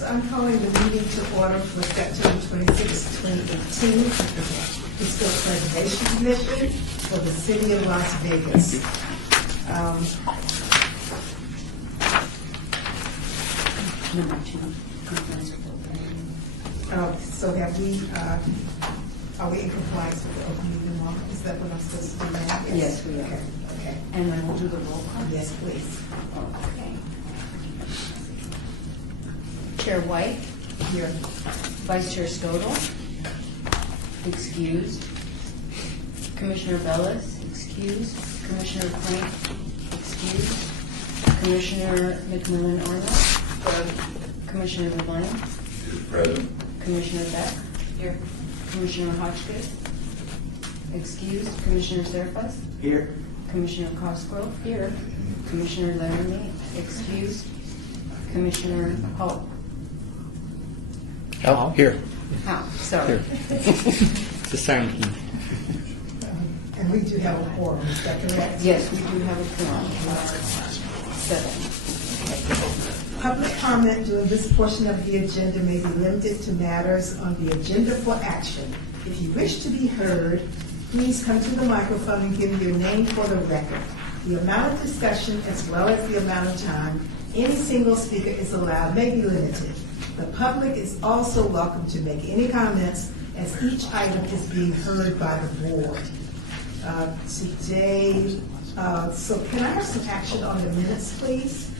So I'm calling the meeting to order for September 26, 2018. Historic Preservation Commission for the City of Las Vegas. So have we, are we in compliance with the open meeting law? Is that what I'm supposed to do now? Yes, we are. Okay. And then we'll do the roll call. Yes, please. Okay. Chair White, Here. Vice Chair Skodal, excused. Commissioner Bellis, excused. Commissioner Frank, excused. Commissioner McMillan Arnold, Commissioner Devine, Present. Commissioner Beck, here. Commissioner Hotchkiss, excused. Commissioner Serafus, Here. Commissioner Cosgrove, here. Commissioner Laramie, excused. Commissioner Hope. Oh, here. Sorry. The sound key. And we do have a quorum, is that correct? Yes, we do have a quorum. 7. Public comment during this portion of the agenda may be limited to matters on the agenda for action. If you wish to be heard, please come to the microphone and give your name for the record. The amount of discussion as well as the amount of time any single speaker is allowed may be limited. The public is also welcome to make any comments as each item is being heard by the board. So can I have some action on the minutes, please?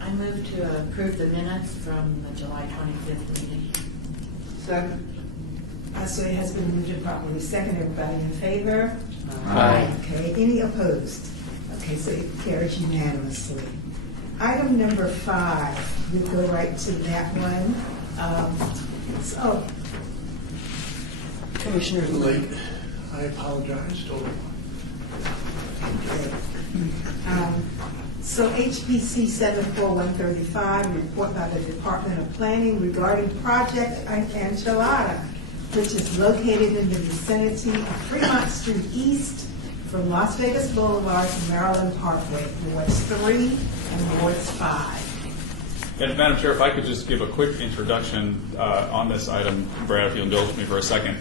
I move to approve the minutes from the July 25th meeting. Second. So it has been moved and properly second. Everybody in favor? Aye. Okay, any opposed? Okay, so it carries unanimously. Item number 5, we'll go right to that one. Commissioner Late. I apologize. So HPC 74135, report by the Department of Planning regarding Project Enchilada, which is located in the vicinity of Fremont Street East from Las Vegas Boulevard to Maryland Parkway, Wards 3 and Wards 5. And Madam Chair, if I could just give a quick introduction on this item, Brad, if you'll indulge me for a second.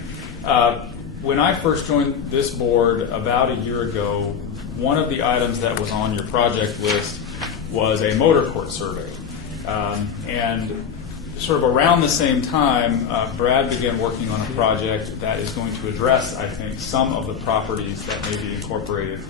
When I first joined this board about a year ago, one of the items that was on your project list was a motor court survey. And sort of around the same time, Brad began working on a project that is going to address, I think, some of the properties that may be incorporated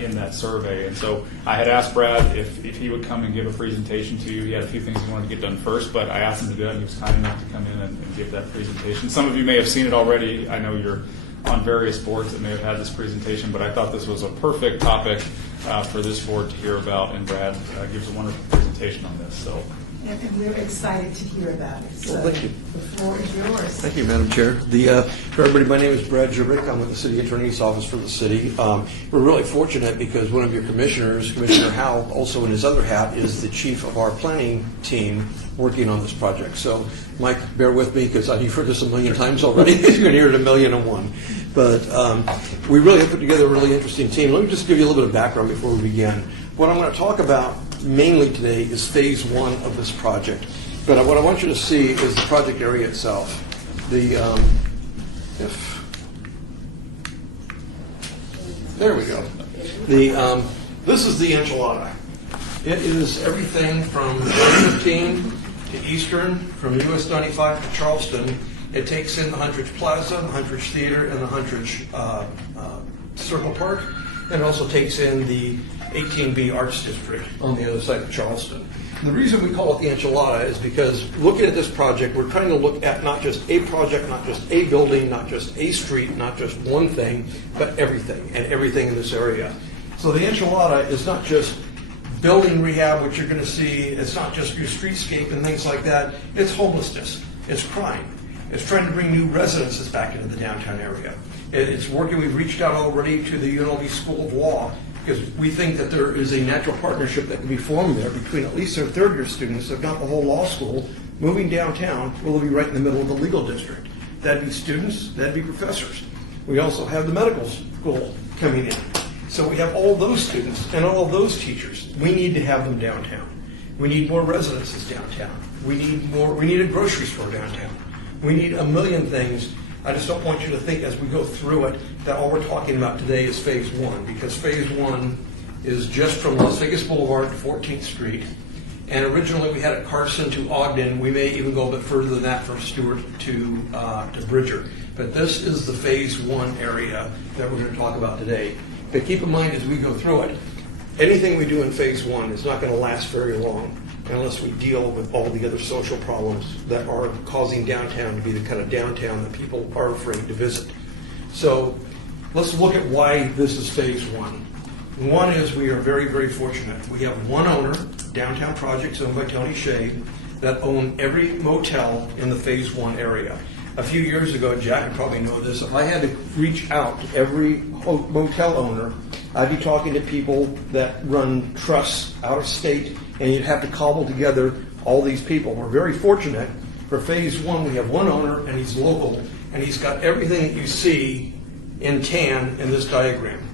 in that survey. And so I had asked Brad if he would come and give a presentation to you. He had a few things he wanted to get done first, but I asked him to do it, and he was kind enough to come in and give that presentation. Some of you may have seen it already. I know you're on various boards that may have had this presentation, but I thought this was a perfect topic for this board to hear about, and Brad gives a wonderful presentation on this. So. And we're excited to hear about it. So Well, thank you. The floor is yours. Thank you, Madam Chair. For everybody, my name is Brad Jurek. I'm with the City Attorney's Office for the city. We're really fortunate because one of your commissioners, Commissioner Howell, also in his other hat, is the chief of our planning team working on this project. So, Mike, bear with me because you've heard this a million times already. You're going to hear it 1,000,001. But we really have put together a really interesting team. Let me just give you a little bit of background before we begin. What I'm going to talk about mainly today is phase 1 of this project. But what I want you to see is the project area itself. There we go. This is the enchilada. It is everything from 15 to Eastern, from US 95 to Charleston. It takes in the Huntridge Plaza, the Huntridge Theater, and the Huntridge Circle Park. And it also takes in the 18B Arts District on the other side of Charleston. And the reason we call it the enchilada is because looking at this project, we're trying to look at not just a project, not just a building, not just a street, not just one thing, but everything, and everything in this area. So the enchilada is not just building rehab, which you're going to see. It's not just your streetscape and things like that. It's homelessness. It's crime. It's trying to bring new residences back into the downtown area. It's working. We've reached out already to the UNLV School of Law because we think that there is a natural partnership that can be formed there between at least their third-year students, if not the whole law school, moving downtown. We'll be right in the middle of the legal district. That'd be students. That'd be professors. We also have the medical school coming in. So we have all those students and all of those teachers. We need to have them downtown. We need more residences downtown. We need a grocery store downtown. We need a million things. I just don't want you to think as we go through it that all we're talking about today is phase one, because phase one is just from Las Vegas Boulevard to 14th Street. And originally we had it Carson to Ogden. We may even go a bit further than that from Stewart to Bridger. But this is the phase one area that we're going to talk about today. But keep in mind as we go through it, anything we do in phase one is not going to last very long unless we deal with all the other social problems that are causing downtown to be the kind of downtown that people are afraid to visit. So let's look at why this is phase one. One is we are very, very fortunate. We have one owner, Downtown Projects, owned by Tony Shea, that own every motel in the phase one area. A few years ago, Jack would probably know this, if I had to reach out to every motel owner, I'd be talking to people that run trusts out of state, and you'd have to cobble together all these people. We're very fortunate. For phase one, we have one owner, and he's local, and he's got everything that you see in tan in this diagram.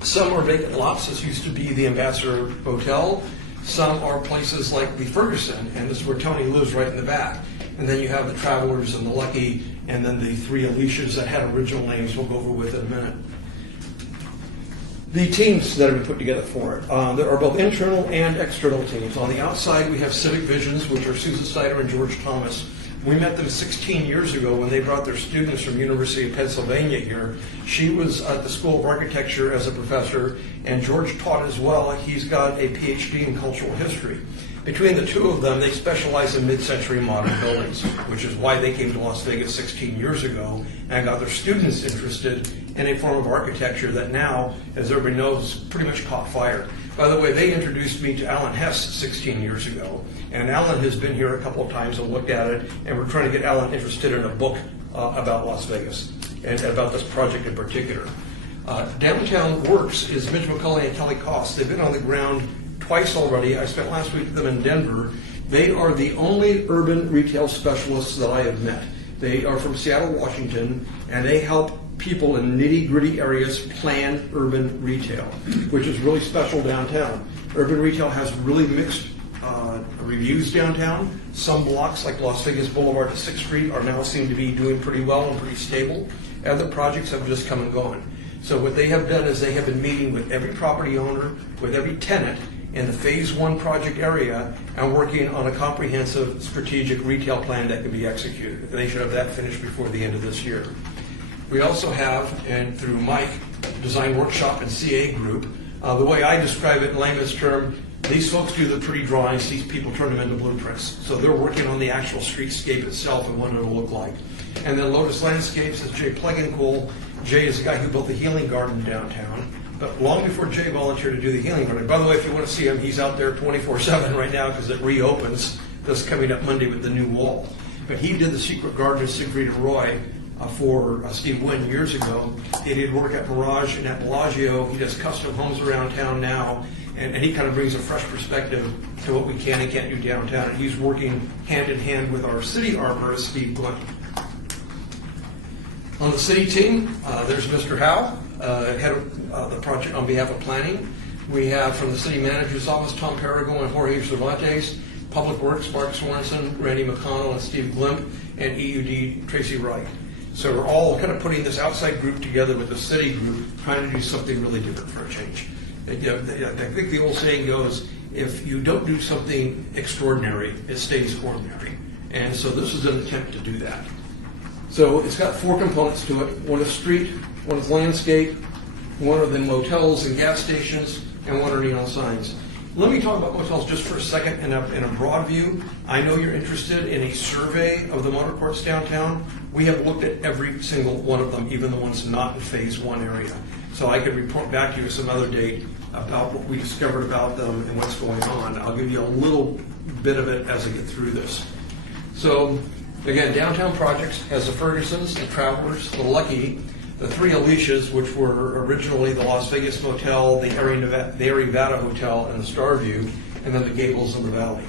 Some are vacant lots. This used to be the Ambassador Hotel. Some are places like the Ferguson, and this is where Tony lives right in the back. And then you have the Travelers and the Lucky, and then the three Alicias that had original names we'll go over with in a minute. The teams that have been put together for it, there are both internal and external teams. On the outside, we have Civic Visions, which are Susan Snyder and George Thomas. We met them 16 years ago when they brought their students from University of Pennsylvania here. She was at the School of Architecture as a professor, and George taught as well. He's got a PhD in cultural history. Between the two of them, they specialize in mid-century modern buildings, which is why they came to Las Vegas 16 years ago and got their students interested in a form of architecture that now, as everybody knows, pretty much caught fire. By the way, they introduced me to Alan Hess 16 years ago, and Alan has been here a couple of times and looked at it, and we're trying to get Alan interested in a book about Las Vegas and about this project in particular. Downtown Works is Mitch McCulley and Kelly Koss. They've been on the ground twice already. I spent last week with them in Denver. They are the only urban retail specialists that I have met. They are from Seattle, Washington, and they help people in nitty-gritty areas plan urban retail, which is really special downtown. Urban retail has really mixed reviews downtown. Some blocks, like Las Vegas Boulevard to 6th Street, are now seem to be doing pretty well and pretty stable. Other projects have just come and gone. So what they have done is they have been meeting with every property owner, with every tenant, in the phase one project area and working on a comprehensive strategic retail plan that can be executed. They should have that finished before the end of this year. We also have, and through Mike, Design Workshop and CA Group, the way I describe it in layman's term, these folks do the pretty drawings, these people turn them into blueprints. So they're working on the actual streetscape itself and what it'll look like. And then Lotus Landscapes is Jay Plegencool. Jay is the guy who built the Healing Garden downtown. But long before Jay volunteered to do the Healing Garden, by the way, if you want to see him, he's out there 24/7 right now because it reopens this coming up Monday with the new wall. But he did the Secret Garden of Siegfried and Roy for Steve Wynn years ago. He did work at Mirage and at Bellagio. He does custom homes around town now, and he kind of brings a fresh perspective to what we can and can't do downtown. And he's working hand in hand with our city arborist, Steve Glenn. On the city team, there's Mr. Howe, head of the project on behalf of planning. We have from the city manager's office, Tom Perigo and Jorge Cervantes. Public Works, Mark Sorensen, Randy McConnell, and Steve Glimp, and EUD, Tracy Wright. So we're all kind of putting this outside group together with the city group, trying to do something really different for a change. I think the old saying goes, if you don't do something extraordinary, it stays ordinary. And so this is an attempt to do that. So it's got four components to it. One is street, one is landscape, one are the motels and gas stations, and one are neon signs. Let me talk about motels just for a second in a broad view. I know you're interested in a survey of the motor courts downtown. We have looked at every single one of them, even the ones not in phase one area. So I could report back to you some other date about what we discovered about them and what's going on. I'll give you a little bit of it as I get through this. So again, Downtown Projects has the Fergusons, the Travelers, the Lucky, the three Alicias, which were originally the Las Vegas Motel, the Air Nevada Hotel, and the Starview, and then the Gables in the Valley.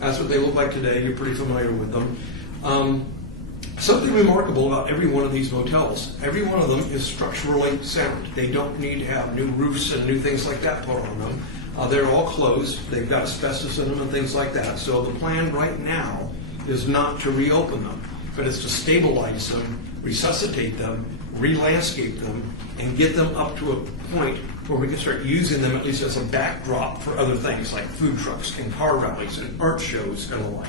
That's what they look like today. You're pretty familiar with them. Something remarkable about every one of these motels, every one of them is structurally sound. They don't need to have new roofs and new things like that put on them. They're all closed. They've got asbestos in them and things like that. So the plan right now is not to reopen them, but it's to stabilize them, resuscitate them, re-landscape them, and get them up to a point where we can start using them at least as a backdrop for other things like food trucks and car rallies and art shows and the like.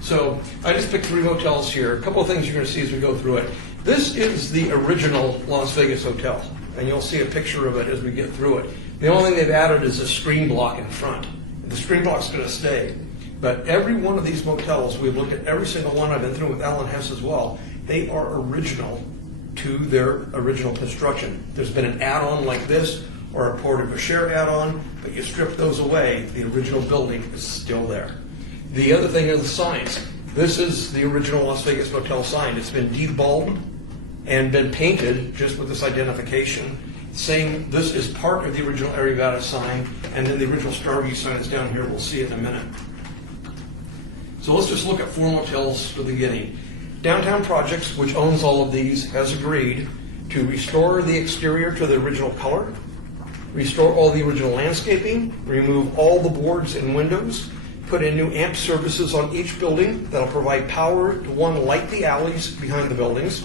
So I just picked 3 motels here. A couple of things you're going to see as we go through it. This is the original Las Vegas hotel, and you'll see a picture of it as we get through it. The only thing they've added is a screen block in front. The screen block's going to stay. But every one of these motels, we've looked at every single one. I've been through with Alan Hess as well. They are original to their original construction. There's been an add-on like this or a porte-cochere add-on, but you strip those away, the original building is still there. The other thing are the signs. This is the original Las Vegas Motel sign. It's been debulbed and been painted just with this identification. Saying this is part of the original Arivada sign, and then the original Starview sign is down here. We'll see it in a minute. So let's just look at 4 motels for the beginning. Downtown Projects, which owns all of these, has agreed to restore the exterior to the original color, restore all the original landscaping, remove all the boards and windows, put in new amp services on each building that'll provide power to light the alleys behind the buildings,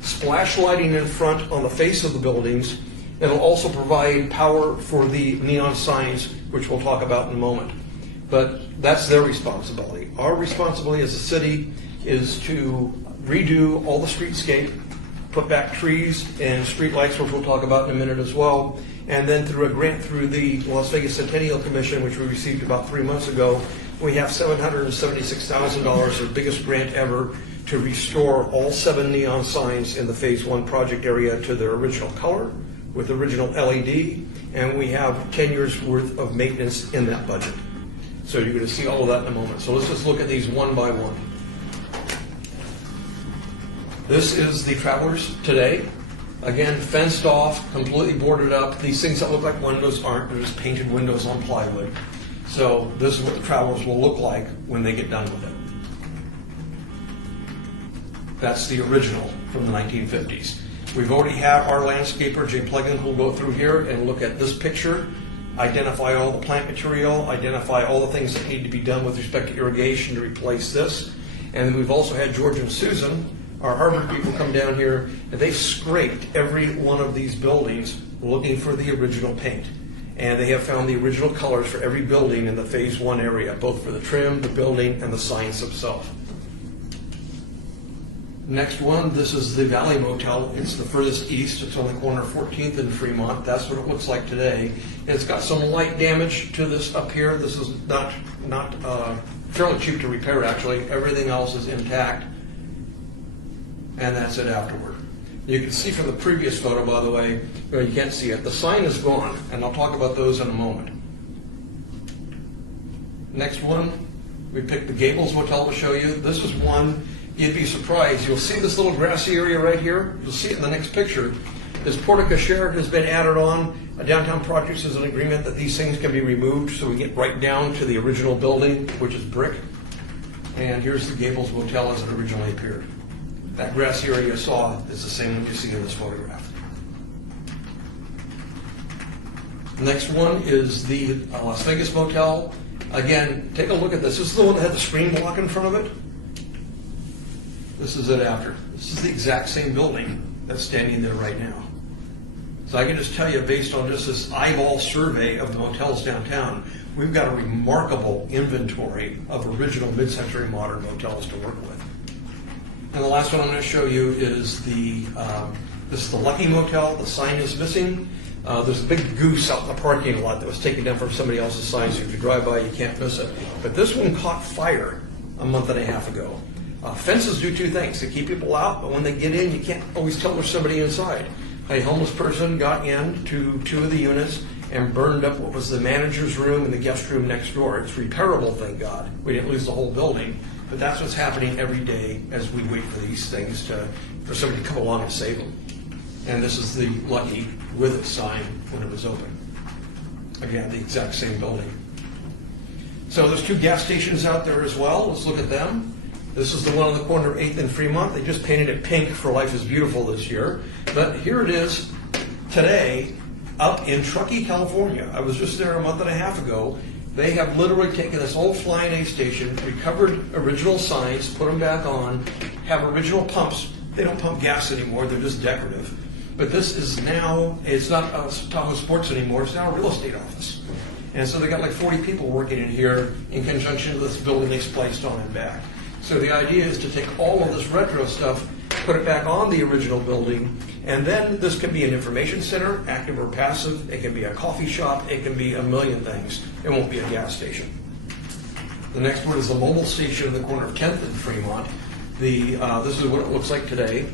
splash lighting in front on the face of the buildings. It'll also provide power for the neon signs, which we'll talk about in a moment. But that's their responsibility. Our responsibility as a city is to redo all the streetscape, put back trees and street lights, which we'll talk about in a minute as well. And then through a grant through the Las Vegas Centennial Commission, which we received about 3 months ago, we have $776,000, the biggest grant ever, to restore all 7 neon signs in the Phase 1 project area to their original color with original LED, and we have 10 years worth of maintenance in that budget. So you're going to see all of that in a moment. So let's just look at these one by one. This is the Travelers today. Again, fenced off, completely boarded up. These things that look like windows aren't. They're just painted windows on plywood. So this is what the Travelers will look like when they get done with it. That's the original from the 1950s. We've already had our landscaper, Jay Pleggen, who'll go through here and look at this picture, identify all the plant material, identify all the things that need to be done with respect to irrigation to replace this. And then we've also had George and Susan, our Harvard people, come down here, and they scraped every one of these buildings looking for the original paint. And they have found the original colors for every building in the Phase 1 area, both for the trim, the building, and the signs themselves. Next one, this is the Valley Motel. It's the furthest east. It's on the corner of 14th and Fremont. That's what it looks like today. It's got some light damage to this up here. This is not fairly cheap to repair, actually. Everything else is intact. And that's it afterward. You can see from the previous photo, by the way, well, you can't see it. The sign is gone, and I'll talk about those in a moment. Next one, we picked the Gables Motel to show you. This is one you'd be surprised. You'll see this little grassy area right here. You'll see it in the next picture. This porte-cochere has been added on. Downtown Projects is an agreement that these things can be removed so we get right down to the original building, which is brick. And here's the Gables Motel as it originally appeared. That grassy area you saw is the same one you see in this photograph. The next one is the Las Vegas Motel. Again, take a look at this. This is the one that had the screen block in front of it. This is it after. This is the exact same building that's standing there right now. So I can just tell you, based on just this eyeball survey of the motels downtown, we've got a remarkable inventory of original mid-century modern motels to work with. And the last one I'm going to show you is this is the Lucky Motel. The sign is missing. There's a big goose out in the parking lot that was taken down from somebody else's sign, so if you drive by, you can't miss it. But this one caught fire a month and a half ago. Fences do 2 things. They keep people out, but when they get in, you can't always tell there's somebody inside. A homeless person got into 2 of the units and burned up what was the manager's room and the guest room next door. It's repairable, thank God. We didn't lose the whole building. But that's what's happening every day as we wait for these things for somebody to come along and save them. And this is the Lucky with its sign when it was open. Again, the exact same building. So there's 2 gas stations out there as well. Let's look at them. This is the one on the corner of 8th and Fremont. They just painted it pink for Life is Beautiful this year. But here it is today. up in Truckee, California. I was just there a month and a half ago. They have literally taken this old Flying A station, recovered original signs, put them back on, have original pumps. They don't pump gas anymore, they're just decorative. But this is now, it's not Tahoe Sports anymore, it's now a real estate office. And so they got like 40 people working in here in conjunction with this building they spliced on and back. So the idea is to take all of this retro stuff, put it back on the original building, and then this can be an information center, active or passive. It can be a coffee shop. It can be a million things. It won't be a gas station. The next one is the mobile station in the corner of 10th and Fremont. This is what it looks like today.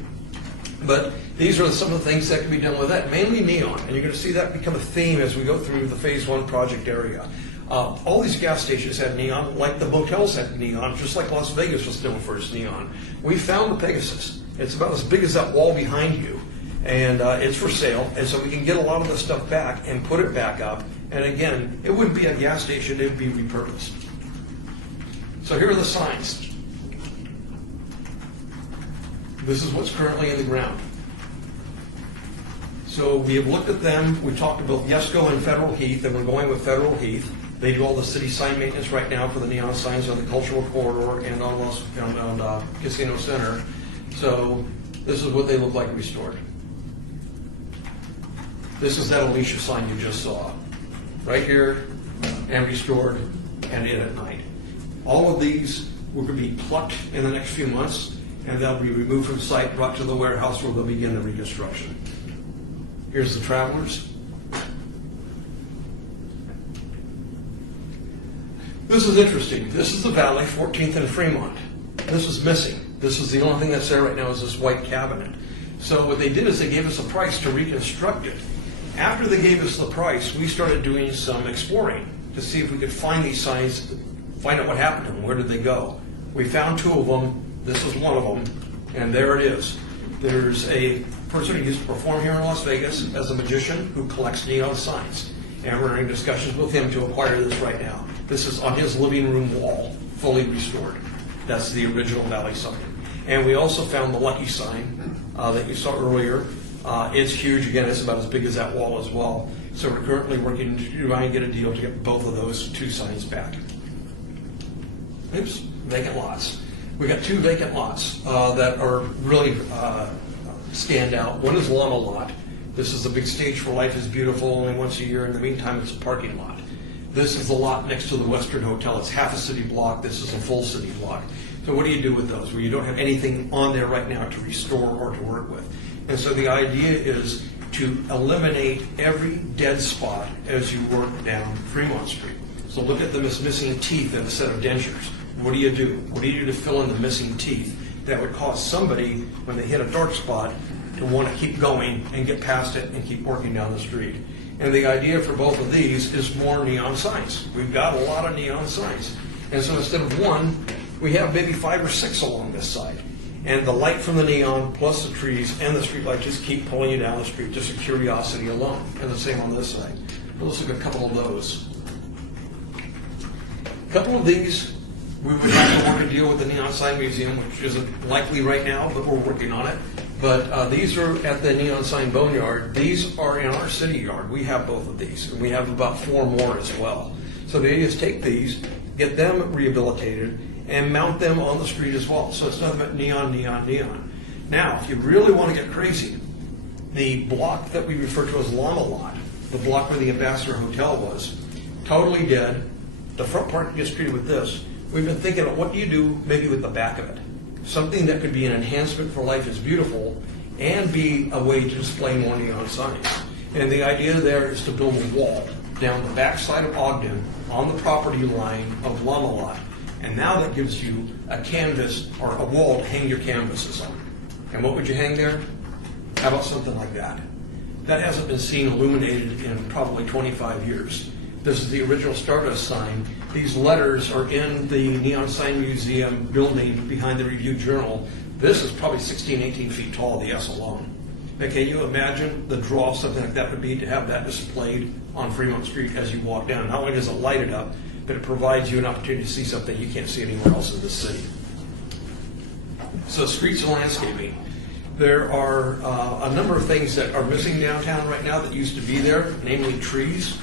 But these are some of the things that can be done with that, mainly neon. And you're going to see that become a theme as we go through the Phase 1 project area. All these gas stations had neon, like the motels had neon, just like Las Vegas was known for its neon. We found the Pegasus. It's about as big as that wall behind you. And it's for sale. And so we can get a lot of this stuff back and put it back up. And again, it wouldn't be a gas station, it would be repurposed. So here are the signs. This is what's currently in the ground. So we have looked at them. We talked about Yesco and Federal Heath, and we're going with Federal Heath. They do all the city sign maintenance right now for the neon signs on the Cultural Corridor and on Casino Center. So this is what they look like restored. This is that Alicia sign you just saw. Right here, and restored, and in at night. All of these will be plucked in the next few months, and they'll be removed from site, brought to the warehouse where they'll begin the reconstruction. Here's the Travelers. This is interesting. This is the Valley, 14th and Fremont. This is missing. This is the only thing that's there right now is this white cabinet. So what they did is they gave us a price to reconstruct it. After they gave us the price, we started doing some exploring to see if we could find these signs, find out what happened to them, where did they go. We found two of them. This is one of them, and there it is. There's a person who used to perform here in Las Vegas as a magician who collects neon signs. And we're in discussions with him to acquire this right now. This is on his living room wall, fully restored. That's the original Valley sign. And we also found the Lucky sign that you saw earlier. It's huge. Again, it's about as big as that wall as well. So we're currently working to try and get a deal to get both of those two signs back. Oops, vacant lots. We got two vacant lots that are really stand out. One is Llama Lot. This is a big stage for Life is Beautiful, only once a year. In the meantime, it's a parking lot. This is the lot next to the Western Hotel. It's half a city block. This is a full city block. So what do you do with those where you don't have anything on there right now to restore or to work with? And so the idea is to eliminate every dead spot as you work down Fremont Street. So look at them as missing teeth in a set of dentures. What do you do? What do you do to fill in the missing teeth that would cause somebody, when they hit a dark spot, to want to keep going and get past it and keep working down the street? And the idea for both of these is more neon signs. We've got a lot of neon signs. And so instead of one, we have maybe 5 or 6 along this side. And the light from the neon plus the trees and the street light just keep pulling you down the street, just a curiosity alone. And the same on this side. Let's look at a couple of those. A couple of these, we would have to work a deal with the Neon Sign Museum, which isn't likely right now, but we're working on it. But these are at the Neon Sign Boneyard. These are in our city yard. We have both of these, and we have about 4 more as well. So the idea is take these, get them rehabilitated, and mount them on the street as well. So it's nothing but neon, neon, neon. Now, if you really want to get crazy, the block that we refer to as Llama Lot, the block where the Ambassador Hotel was, totally dead. The front part gets treated with this. We've been thinking of what do you do maybe with the back of it? Something that could be an enhancement for Life is Beautiful and be a way to display more neon signs. And the idea there is to build a wall down the back side of Ogden on the property line of Llama Lot. And now that gives you a canvas or a wall to hang your canvases on. And what would you hang there? How about something like that? That hasn't been seen illuminated in probably 25 years. This is the original Stardust sign. These letters are in the Neon Sign Museum building behind the Review Journal. This is probably 16, 18 feet tall, the S alone. Now, can you imagine the draw of something like that would be to have that displayed on Fremont Street as you walk down? Not only does it light it up, but it provides you an opportunity to see something you can't see anywhere else in this city. So streets and landscaping. There are a number of things that are missing downtown right now that used to be there, namely trees.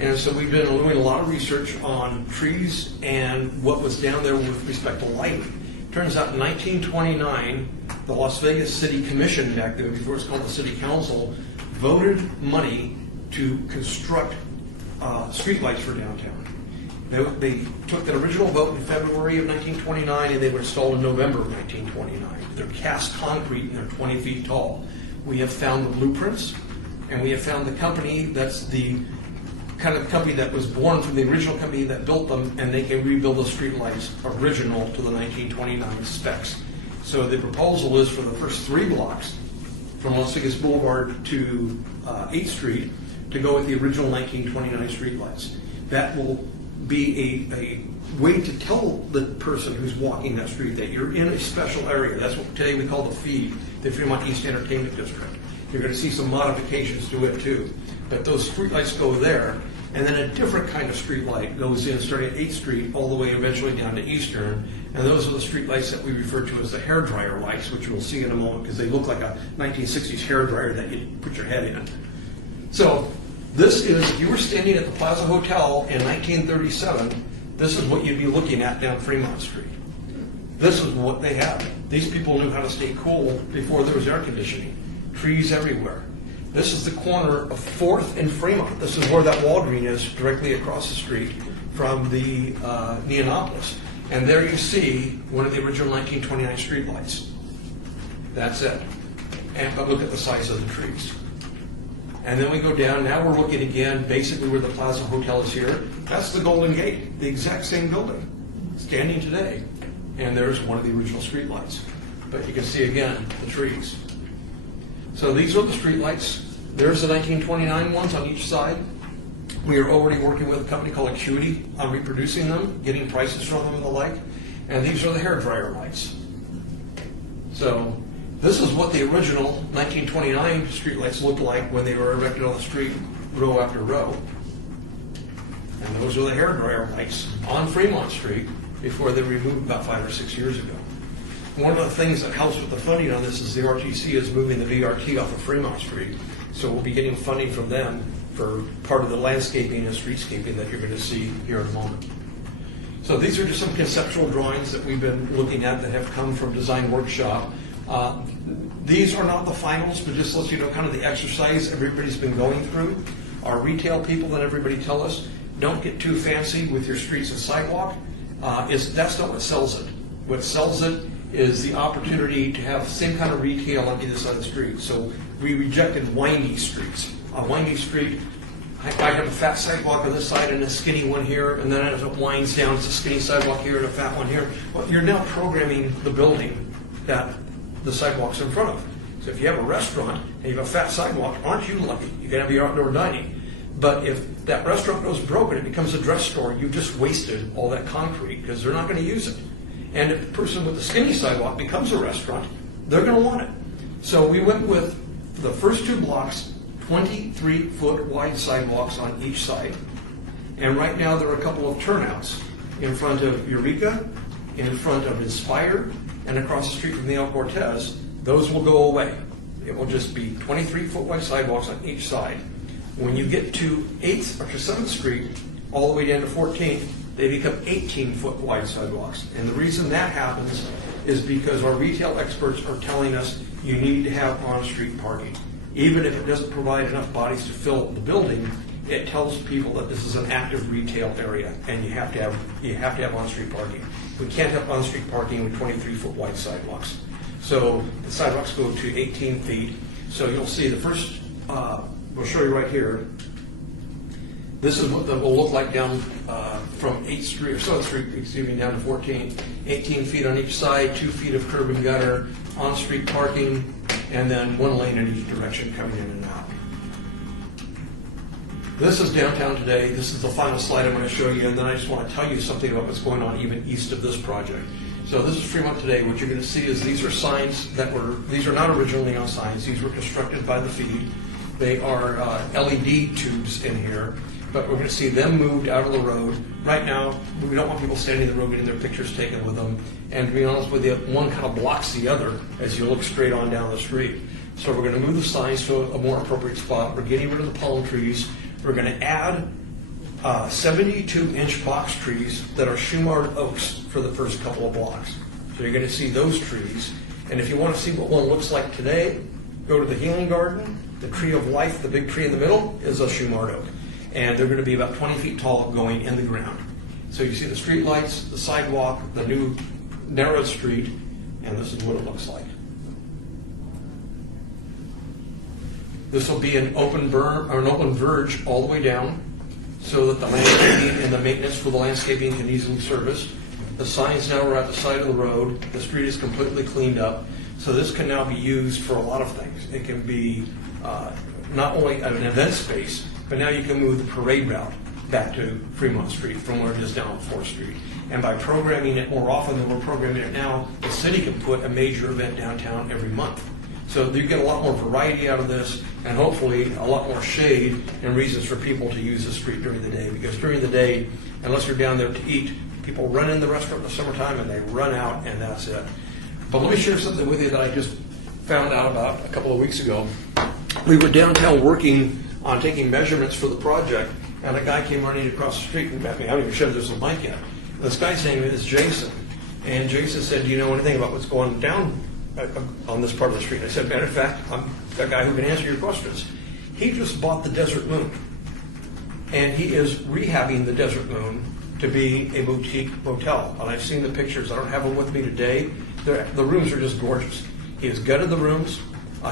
And so we've been doing a lot of research on trees and what was down there with respect to lighting. Turns out in 1929, the Las Vegas City Commission, back then before it was called the City Council, voted money to construct streetlights for downtown. They took that original vote in February of 1929 and they were installed in November of 1929. They're cast concrete and they're 20 feet tall. We have found the blueprints and we have found the company that's the kind of company that was born from the original company that built them, and they can rebuild the streetlights original to the 1929 specs. So the proposal is for the first 3 blocks from Las Vegas Boulevard to 8th Street to go with the original 1929 streetlights. That will be a way to tell the person who's walking that street that you're in a special area. That's what today we call the feed, the Fremont East Entertainment District. You're going to see some modifications to it too. But those streetlights go there, and then a different kind of streetlight goes in starting at 8th Street all the way eventually down to Eastern. And those are the streetlights that we refer to as the hairdryer lights, which we'll see in a moment because they look like a 1960s hairdryer that you put your head in. So this is, if you were standing at the Plaza Hotel in 1937, this is what you'd be looking at down Fremont Street. This is what they had. These people knew how to stay cool before there was air conditioning. Trees everywhere. This is the corner of 4th and Fremont. This is where that Walgreens is, directly across the street from the Neonopolis. And there you see one of the original 1929 streetlights. That's it. But look at the size of the trees. And then we go down. Now we're looking again, basically where the Plaza Hotel is here. That's the Golden Gate, the exact same building, standing today. And there's one of the original streetlights. But you can see again the trees. So these are the streetlights. There's the 1929 ones on each side. We are already working with a company called Acuity on reproducing them, getting prices from them and the like. And these are the hairdryer lights. So this is what the original 1929 streetlights looked like when they were erected on the street, row after row. And those are the hairdryer lights on Fremont Street before they were removed about 5 or 6 years ago. One of the things that helps with the funding on this is the RTC is moving the VRT off of Fremont Street. So we'll be getting funding from them for part of the landscaping and streetscaping that you're going to see here in a moment. So these are just some conceptual drawings that we've been looking at that have come from Design Workshop. These are not the finals, but just lets you know kind of the exercise everybody's been going through. Our retail people and everybody tell us, don't get too fancy with your streets and sidewalk. That's not what sells it. What sells it is the opportunity to have the same kind of retail on either side of the street. So we rejected windy streets. On windy street, I have a fat sidewalk on this side and a skinny one here, and then as it winds down, it's a skinny sidewalk here and a fat one here. Well, you're now programming the building that the sidewalk's in front of. So if you have a restaurant and you have a fat sidewalk, aren't you lucky? You can have your outdoor dining. But if that restaurant goes broke and it becomes a dress store, you've just wasted all that concrete because they're not going to use it. And if the person with the skinny sidewalk becomes a restaurant, they're going to want it. So we went with the first 2 blocks, 23-foot wide sidewalks on each side. And right now there are a couple of turnouts in front of Eureka, in front of Inspire, and across the street from the El Cortez. Those will go away. It will just be 23-foot wide sidewalks on each side. When you get to 8th or to 7th Street, all the way down to 14th, they become 18-foot wide sidewalks. And the reason that happens is because our retail experts are telling us you need to have on-street parking. Even if it doesn't provide enough bodies to fill the building, it tells people that this is an active retail area and you have to have on-street parking. We can't have on-street parking with 23-foot wide sidewalks. So the sidewalks go to 18 feet. So you'll see the first, we'll show you right here. This is what that will look like down from 8th Street, or 7th Street, excuse me, down to 14. 18 feet on each side, 2 feet of curb and gutter, on-street parking, and then 1 lane in each direction coming in and out. This is downtown today. This is the final slide I'm going to show you, and then I just want to tell you something about what's going on even east of this project. So this is Fremont today. What you're going to see is these are signs that these are not original neon signs. These were constructed by the feed. They are LED tubes in here. but we're going to see them moved out of the road. Right now, we don't want people standing in the road getting their pictures taken with them. And to be honest with you, one kind of blocks the other as you look straight on down the street. So we're going to move the signs to a more appropriate spot. We're getting rid of the palm trees. We're going to add 72-inch box trees that are Shumard oaks for the first couple of blocks. So you're going to see those trees. And if you want to see what one looks like today, go to the Healing Garden. The Tree of Life, the big tree in the middle, is a Shumard oak. And they're going to be about 20 feet tall going in the ground. So you see the street lights, the sidewalk, the new narrow street, and this is what it looks like. This will be an open berm or an open verge all the way down, so that the landscaping and the maintenance for the landscaping can easily service. The signs now are at the side of the road. The street is completely cleaned up. So this can now be used for a lot of things. It can be not only an event space, but now you can move the parade route back to Fremont Street from where it is down on 4th Street. And by programming it more often than we're programming it now, the city can put a major event downtown every month. So you get a lot more variety out of this, and hopefully a lot more shade and reasons for people to use the street during the day. Because during the day, unless you're down there to eat, people run in the restaurant in the summertime and they run out, and that's it. But let me share something with you that I just found out about a couple of weeks ago. We were downtown working on taking measurements for the project, and a guy came running across the street and met me. I haven't even showed this on the mic yet. This guy's name is Jason. And Jason said, do you know anything about what's going down on this part of the street? I said, matter of fact, I'm the guy who can answer your questions. He just bought the Desert Moon, and he is rehabbing the Desert Moon to be a boutique motel. And I've seen the pictures. I don't have them with me today. The rooms are just gorgeous. He has gutted the rooms.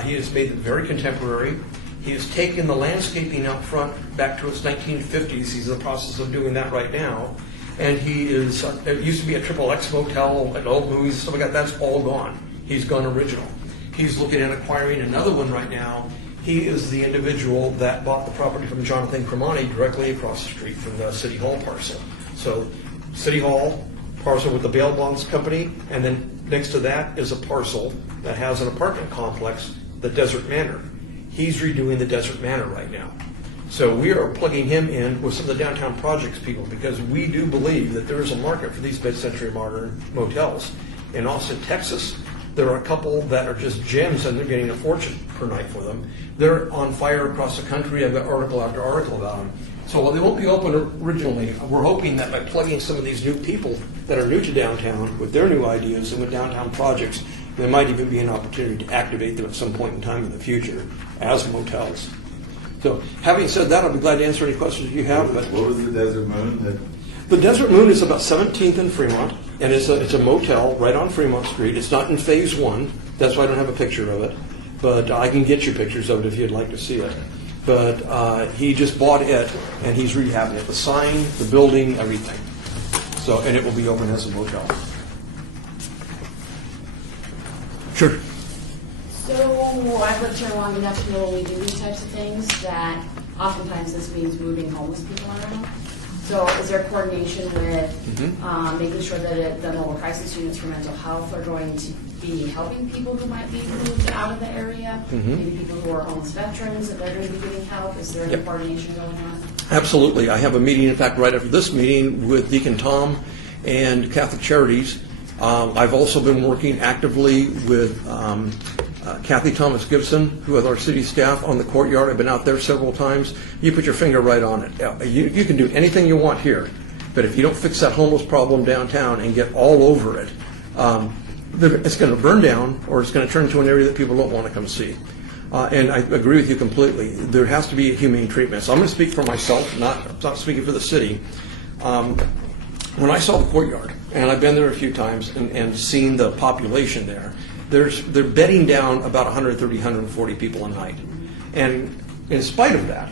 He has made them very contemporary. He has taken the landscaping out front back to its 1950s. He's in the process of doing that right now. And he is, it used to be a XXX motel, and old movies and stuff like that. That's all gone. He's gone original. He's looking at acquiring another one right now. He is the individual that bought the property from Jonathan Cremani directly across the street from the City Hall parcel. So City Hall parcel with the bail bonds company, and then next to that is a parcel that has an apartment complex, the Desert Manor. He's redoing the Desert Manor right now. So we are plugging him in with some of the downtown projects people, because we do believe that there is a market for these mid-century modern motels. In Austin, Texas, there are a couple that are just gems, and they're getting a fortune per night for them. They're on fire across the country. I've got article after article about them. So while they won't be open originally, we're hoping that by plugging some of these new people that are new to downtown with their new ideas and with downtown projects, there might even be an opportunity to activate them at some point in time in the future as motels. So having said that, I'll be glad to answer any questions you have. What was the Desert Moon? The Desert Moon is about 17th and Fremont, and it's a motel right on Fremont Street. It's not in phase one. That's why I don't have a picture of it. But I can get you pictures of it if you'd like to see it. But he just bought it, and he's rehabbing it. The sign, the building, everything. So, and it will be open as a motel. Sure. So I've lived here long enough to know when we do these types of things that oftentimes this means moving homeless people around. So is there coordination with making sure that the mobile crisis units for mental health are going to be helping people who might be moved out of the area? Maybe people who are homeless veterans, that they're going to be getting help? Is there any coordination going on? Absolutely. I have a meeting, in fact, right after this meeting with Deacon Tom and Catholic Charities. I've also been working actively with Kathy Thomas Gibson, who is our city staff, on the courtyard. I've been out there several times. You put your finger right on it. You can do anything you want here, but if you don't fix that homeless problem downtown and get all over it, it's going to burn down, or it's going to turn into an area that people don't want to come see. And I agree with you completely. There has to be a humane treatment. So I'm going to speak for myself, not speaking for the city. When I saw the courtyard, and I've been there a few times and seen the population there, they're bedding down about 130, 140 people a night. And in spite of that,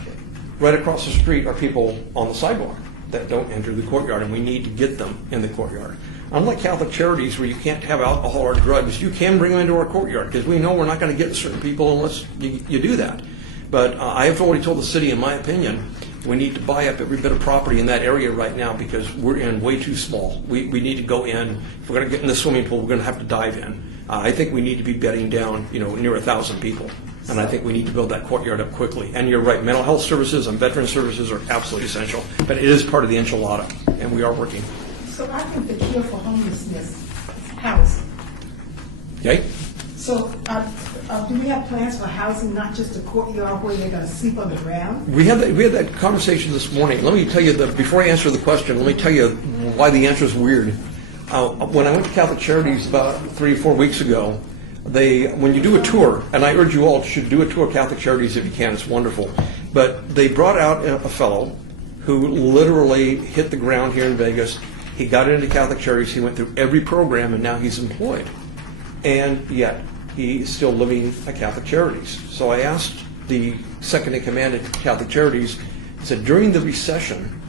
right across the street are people on the sidewalk that don't enter the courtyard, and we need to get them in the courtyard. Unlike Catholic Charities, where you can't have alcohol or drugs, you can bring them into our courtyard, because we know we're not going to get certain people unless you do that. But I have already told the city, in my opinion, we need to buy up every bit of property in that area right now, because we're in way too small. We need to go in. If we're going to get in the swimming pool, we're going to have to dive in. I think we need to be bedding down, near 1,000 people. And I think we need to build that courtyard up quickly. And you're right, mental health services and veteran services are absolutely essential. But it is part of the enchilada, and we are working. So I think the cure for homelessness is housing. Okay? So do we have plans for housing, not just a courtyard where they're going to sleep on the ground? We had that conversation this morning. Let me tell you, before I answer the question, let me tell you why the answer is weird. When I went to Catholic Charities about 3 or 4 weeks ago, when you do a tour, and I urge you all should do a tour of Catholic Charities if you can, it's wonderful. But they brought out a fellow who literally hit the ground here in Vegas. He got into Catholic Charities, he went through every program, and now he's employed. And yet, he is still living at Catholic Charities. So I asked the second in command at Catholic Charities, I said, during the recession,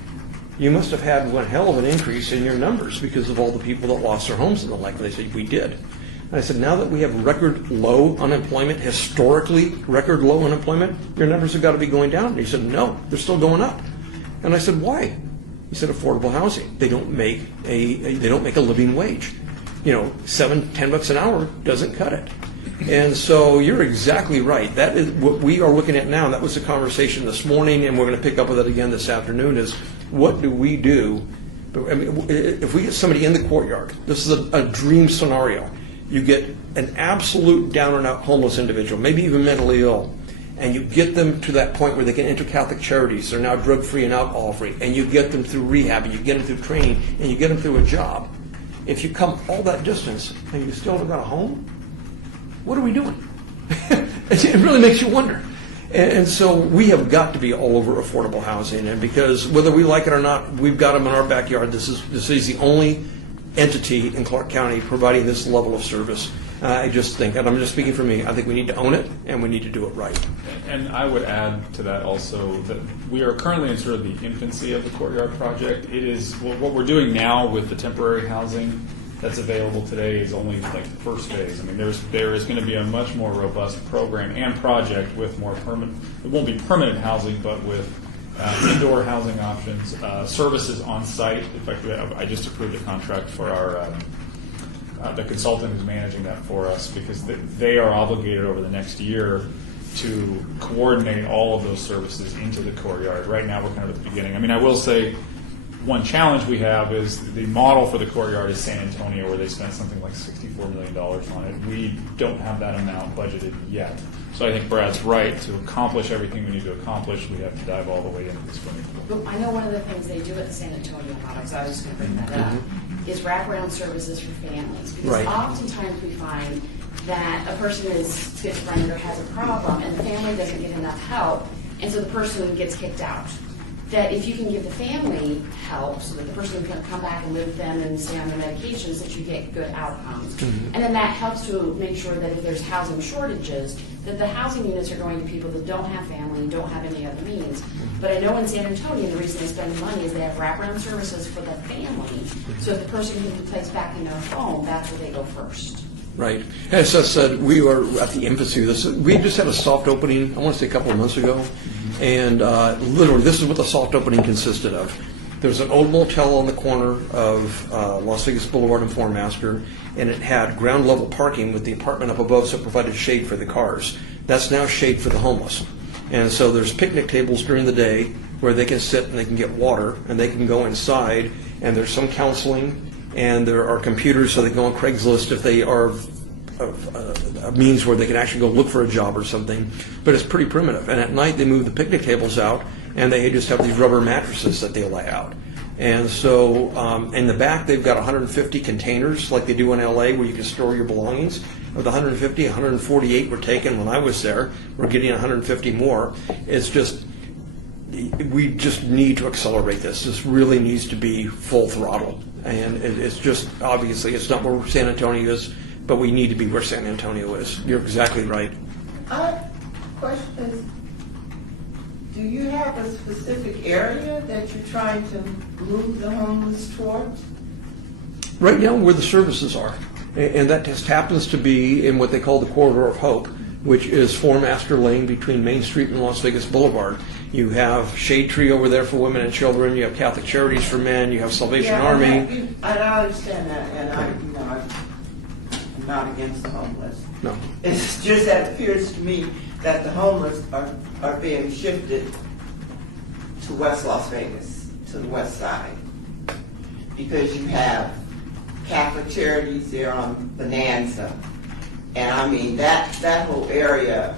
you must have had one hell of an increase in your numbers because of all the people that lost their homes and the like. They said, we did. And I said, now that we have record low unemployment, historically record low unemployment, your numbers have got to be going down. And he said, no, they're still going up. And I said, why? He said, affordable housing. They don't make a living wage. You know, $7-10 an hour doesn't cut it. And so you're exactly right. That is what we are looking at now. That was the conversation this morning, and we're going to pick up with it again this afternoon, is what do we do? I mean, if we get somebody in the courtyard, this is a dream scenario. You get an absolute down-and-out homeless individual, maybe even mentally ill, and you get them to that point where they can enter Catholic Charities. They're now drug-free and alcohol-free, and you get them through rehab, and you get them through training, and you get them through a job. If you come all that distance and you still haven't got a home, what are we doing? It really makes you wonder. And so we have got to be all over affordable housing, and because whether we like it or not, we've got them in our backyard. This is the only entity in Clark County providing this level of service. I just think, and I'm just speaking for me, I think we need to own it and we need to do it right. And I would add to that also that we are currently in sort of the infancy of the Courtyard project. It is, what we're doing now with the temporary housing that's available today is only like the first phase. I mean, there is going to be a much more robust program and project with more permanent, it won't be permanent housing, but with indoor housing options, services on site. In fact, I just approved a contract for our the consultant who's managing that for us, because they are obligated over the next year to coordinate all of those services into the courtyard. Right now, we're kind of at the beginning. I mean, I will say one challenge we have is the model for the courtyard is San Antonio, where they spent something like $64 million on it. We don't have that amount budgeted yet. So I think Brad's right. To accomplish everything we need to accomplish, we have to dive all the way into the swimming pool. But I know one of the things they do at the San Antonio model, so I was just going to bring that up, is wraparound services for families. Because Right. oftentimes we find that a person is schizophrenic or has a problem and the family doesn't get enough help, and so the person gets kicked out. That if you can give the family help so that the person can come back and live with them and stay on their medications, that you get good outcomes. And then that helps to make sure that if there's housing shortages, that the housing units are going to people that don't have family and don't have any other means. But I know in San Antonio, the reason they spend money is they have wraparound services for the family. So if the person can be placed back in their home, that's where they go first. Right. As I said, we are at the infancy of this. We just had a soft opening, I want to say a couple of months ago, and literally this is what the soft opening consisted of. There's an old motel on the corner of Las Vegas Boulevard and Formaster, and it had ground level parking with the apartment up above, so it provided shade for the cars. That's now shade for the homeless. And so there's picnic tables during the day where they can sit and they can get water, and they can go inside, and there's some counseling, and there are computers so they can go on Craigslist if they are a means where they can actually go look for a job or something. But it's pretty primitive. And at night they move the picnic tables out, and they just have these rubber mattresses that they lay out. And so in the back they've got 150 containers like they do in LA where you can store your belongings. Of the 150, 148 were taken when I was there. We're getting 150 more. It's just, we just need to accelerate this. This really needs to be full throttle. And it's just, obviously, it's not where San Antonio is, but we need to be where San Antonio is. You're exactly right. Question is, do you have a specific area that you're trying to move the homeless towards? Right now, where the services are. And that just happens to be in what they call the Corridor of Hope, which is Formaster Lane between Main Street and Las Vegas Boulevard. You have Shade Tree over there for women and children. You have Catholic Charities for men. You have Salvation Army. I understand that, and I'm not against the homeless. No. It's just that it appears to me that the homeless are being shifted to West Las Vegas, to the west side. Because you have Catholic Charities there on Bonanza. And I mean, that whole area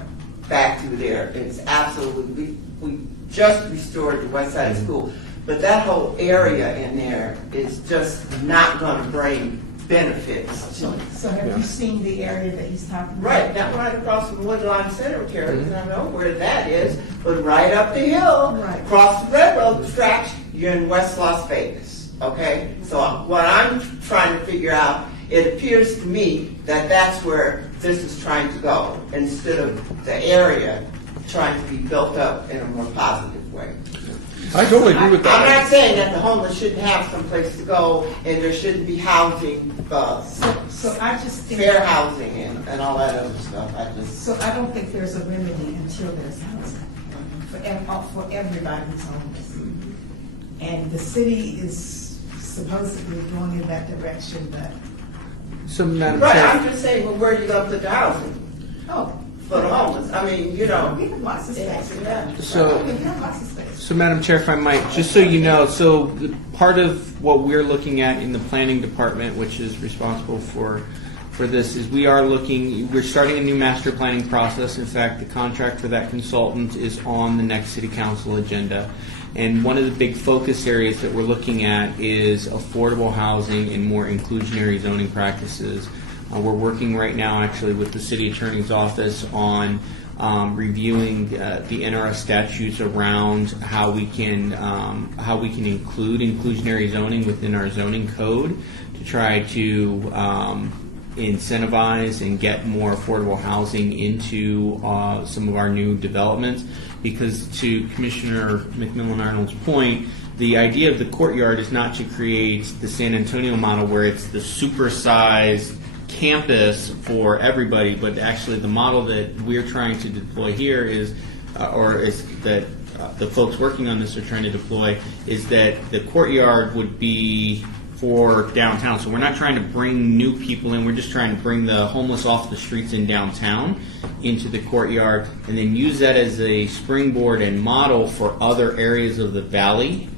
back through there is absolutely, we just restored the west side of school. But that whole area in there is just not going to bring benefits to it. So have you seen the area that he's talking about? Right, not right across from Woodlawn Cemetery, I don't know where that is, but right up the hill, Right. across the railroad tracks, you're in West Las Vegas, okay? So what I'm trying to figure out, it appears to me that that's where this is trying to go, instead of the area trying to be built up in a more positive way. I totally agree with I'm that. not saying that the homeless shouldn't have some place to go, and there shouldn't be housing, So I just think. fair housing and all that other stuff. So I don't think there's a remedy until there's housing for everybody who's homeless. And the city is supposedly going in that direction, but, So, Madam Right, Chair, I'm just saying, well, where do you go put the housing oh, for the homeless? I mean, you know. we have lots of space. Yeah. So- We have lots of space. so Madam Chair, if I might, just so you know, so part of what we're looking at in the planning department, which is responsible for this, is we're starting a new master planning process. In fact, the contract for that consultant is on the next City Council agenda. And one of the big focus areas that we're looking at is affordable housing and more inclusionary zoning practices. We're working right now actually with the City Attorney's Office on reviewing the NRS statutes around how we can include inclusionary zoning within our zoning code to try to incentivize and get more affordable housing into some of our new developments. Because to Commissioner McMillan Arnold's point, the idea of the courtyard is not to create the San Antonio model where it's the supersized campus for everybody, but actually the model that we're trying to deploy here is that the folks working on this are trying to deploy, is that the courtyard would be for downtown. So we're not trying to bring new people in, we're just trying to bring the homeless off the streets in downtown into the courtyard and then use that as a springboard and model for other areas of the valley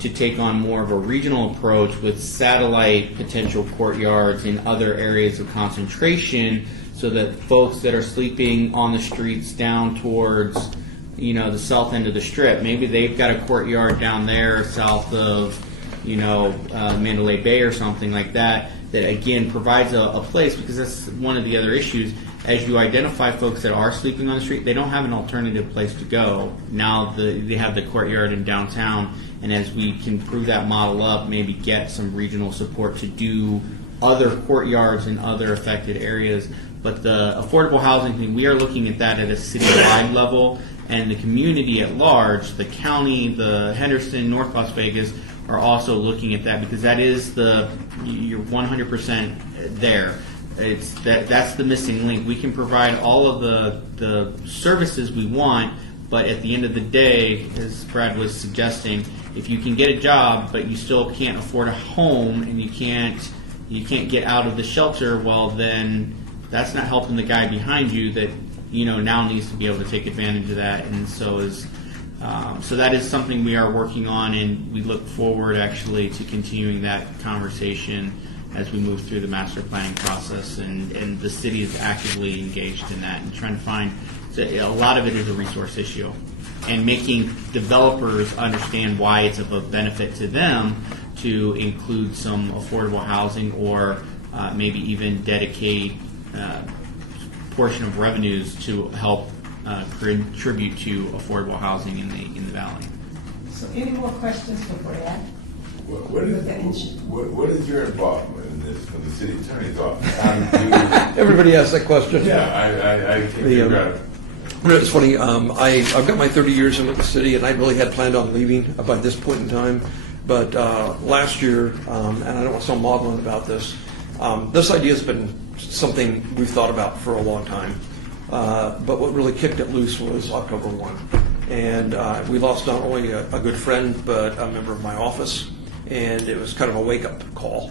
to take on more of a regional approach with satellite potential courtyards in other areas of concentration, so that folks that are sleeping on the streets down towards, the south end of the strip, maybe they've got a courtyard down there south of, Mandalay Bay or something like that, that again provides a place, because that's one of the other issues. As you identify folks that are sleeping on the street, they don't have an alternative place to go. Now they have the courtyard in downtown, and as we can prove that model up, maybe get some regional support to do other courtyards in other affected areas. But the affordable housing thing, we are looking at that at a citywide level, and the community at large, the county, the Henderson, North Las Vegas, are also looking at that, because that is you're 100% there. That's the missing link. We can provide all of the services we want, but at the end of the day, as Brad was suggesting, if you can get a job but you still can't afford a home and you can't get out of the shelter, well then that's not helping the guy behind you that now needs to be able to take advantage of that. And so that is something we are working on, and we look forward actually to continuing that conversation as we move through the master planning process, and the city is actively engaged in that and trying to find, a lot of it is a resource issue, and making developers understand why it's of a benefit to them to include some affordable housing, or maybe even dedicate portion of revenues to help contribute to affordable housing in the valley. So any more questions for Brad? What is your involvement in this from the city attorney's office? Everybody asks that question. Yeah, I can't figure out. It's funny. I've got my 30 years in with the city, and I really had planned on leaving by this point in time. But last year, and I don't want to sound maudlin about this, this idea has been something we've thought about for a long time. But what really kicked it loose was October 1. And we lost not only a good friend, but a member of my office. And it was kind of a wake-up call,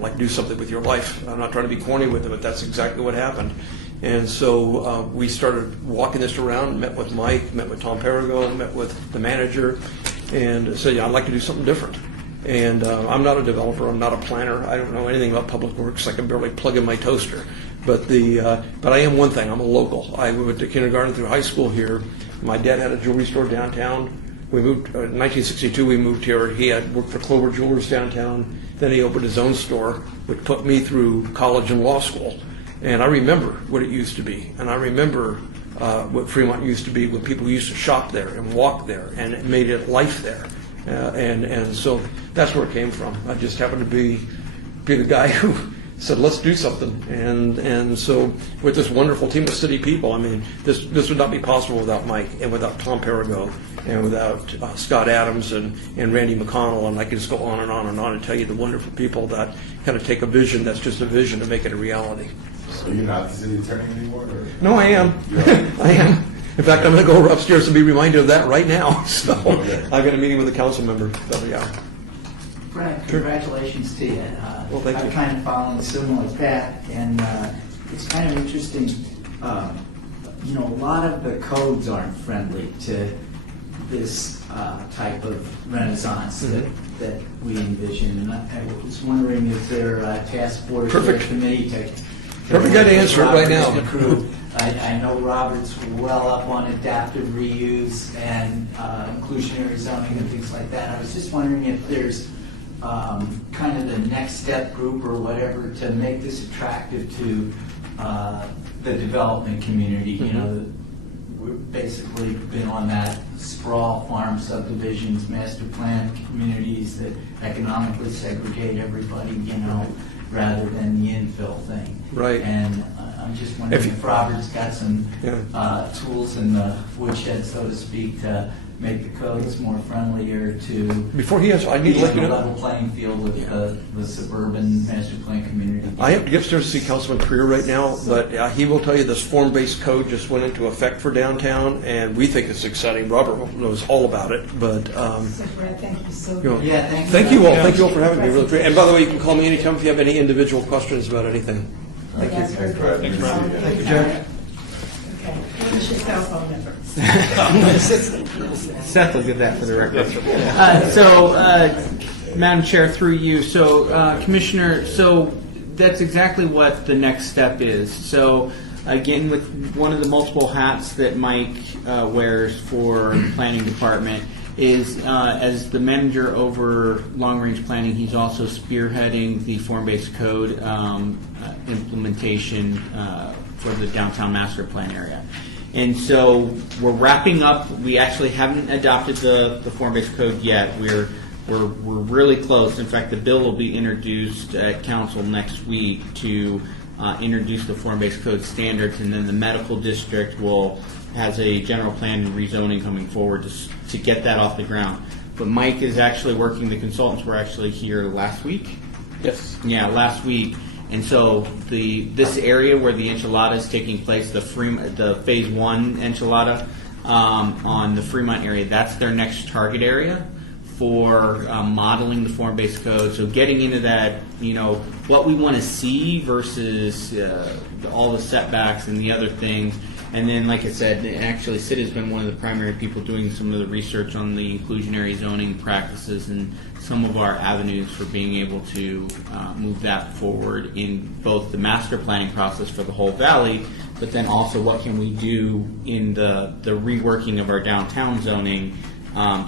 like do something with your life. I'm not trying to be corny with it, but that's exactly what happened. And so we started walking this around, met with Mike, met with Tom Perigo, met with the manager, and said, yeah, I'd like to do something different. And I'm not a developer, I'm not a planner, I don't know anything about public works, I can barely plug in my toaster. But I am one thing, I'm a local. I went to kindergarten through high school here. My dad had a jewelry store downtown. We moved, in 1962 we moved here. He had worked for Clover Jewelers downtown. Then he opened his own store, which put me through college and law school. And I remember what it used to be. And I remember what Fremont used to be when people used to shop there and walk there, and it made it life there. And so that's where it came from. I just happened to be the guy who said, let's do something. And so with this wonderful team of city people, I mean, this would not be possible without Mike and without Tom Perigo and without Scott Adams and Randy McConnell. And I can just go on and on and on and tell you the wonderful people that kind of take a vision that's just a vision to make it a reality. So you're not the city attorney anymore? Or? No, I am. I am. In fact, I'm going to go upstairs and be reminded of that right now. So I've got a meeting with a council member. So, yeah. Brad, congratulations to you. Well, thank you. I'm kind of following a similar path, and it's kind of interesting. You know, a lot of the codes aren't friendly to this type of renaissance that we envision. And I was wondering if there a task force or a committee to Perfect guy to answer it right now. I know Robert's well up on adaptive reuse and inclusionary zoning and things like that. I was just wondering if there's kind of the next step group or whatever to make this attractive to the development community. You know, we've basically been on that sprawl farm subdivisions, master plan communities that economically segregate everybody, you know, rather than the infill thing. Right. And I'm just wondering if Robert's got some tools in the woodshed, so to speak, to make the codes more friendlier to before he answers, I need to let you know. Level playing field with the suburban master plan community. I have to get upstairs to see Councilman Creer right now, but he will tell you this form-based code just went into effect for downtown, and we think it's exciting. Robert knows all about it, but So, Brad, thank you so much. Yeah, thank you all. Thank you all for having me. Really great. And by the way, you can call me anytime if you have any individual questions about anything. Thank you. Thanks, Brad. Thanks, Brad. Thank you, Judge. Okay, what is your cell phone number? Seth will get that for the record. Madam Chair, through you, Commissioner, that's exactly what the next step is. So, again, with one of the multiple hats that Mike wears for the planning department is as the manager over long-range planning, he's also spearheading the form-based code implementation for the downtown master plan area. And so we're wrapping up. We actually haven't adopted the form-based code yet. We're really close. In fact, the bill will be introduced at council next week to introduce the form-based code standards, and then the medical district has a general plan and rezoning coming forward to get that off the ground. But Mike is actually working. The consultants were actually here last week. Yes. Yeah, last week. And so this area where the enchilada is taking place, the phase 1 enchilada on the Fremont area, that's their next target area for modeling the form-based code. So getting into that, what we want to see versus all the setbacks and the other things. And then, like I said, actually Sid has been one of the primary people doing some of the research on the inclusionary zoning practices and some of our avenues for being able to move that forward in both the master planning process for the whole valley, but then also what can we do in the reworking of our downtown zoning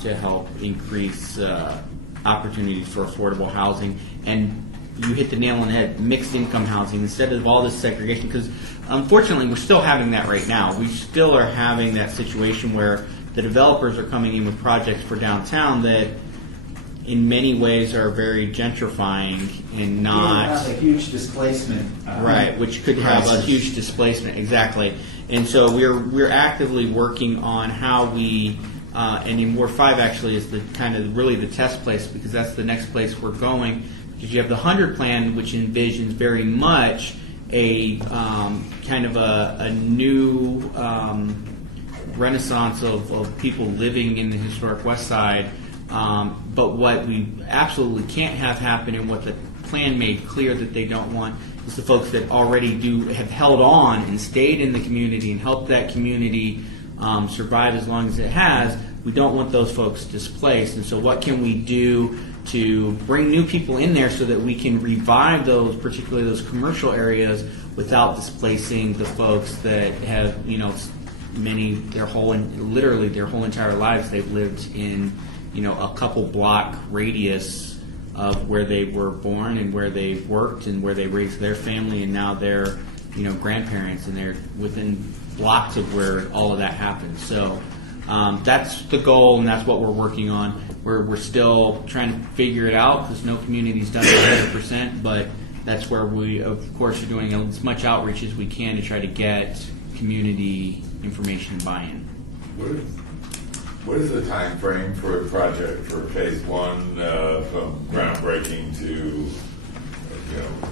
to help increase opportunities for affordable housing. And you hit the nail on the head, mixed income housing, instead of all this segregation, because unfortunately we're still having that right now. We still are having that situation where the developers are coming in with projects for downtown that in many ways are very gentrifying and not... have a huge displacement. Right, which could have a huge displacement, exactly. And so we're actively working on how we... and in Ward 5 actually is the kind of really the test place, because that's the next place we're going. Because you have the 100 plan, which envisions very much a kind of a new renaissance of people living in the historic West Side, But what we absolutely can't have happen, and what the plan made clear that they don't want, is the folks that already have held on and stayed in the community and helped that community survive as long as it has. We don't want those folks displaced. And so what can we do to bring new people in there so that we can revive those, particularly those commercial areas, without displacing the folks that have, literally their whole entire lives they've lived in, a couple block radius of where they were born and where they worked and where they raised their family, and now they're, grandparents, and they're within blocks of where all of that happened. So that's the goal, and that's what we're working on. We're still trying to figure it out because no community's done it 100%, but that's where we, of course, are doing as much outreach as we can to try to get community information and buy-in. What is the time frame for a project for phase one, from groundbreaking to,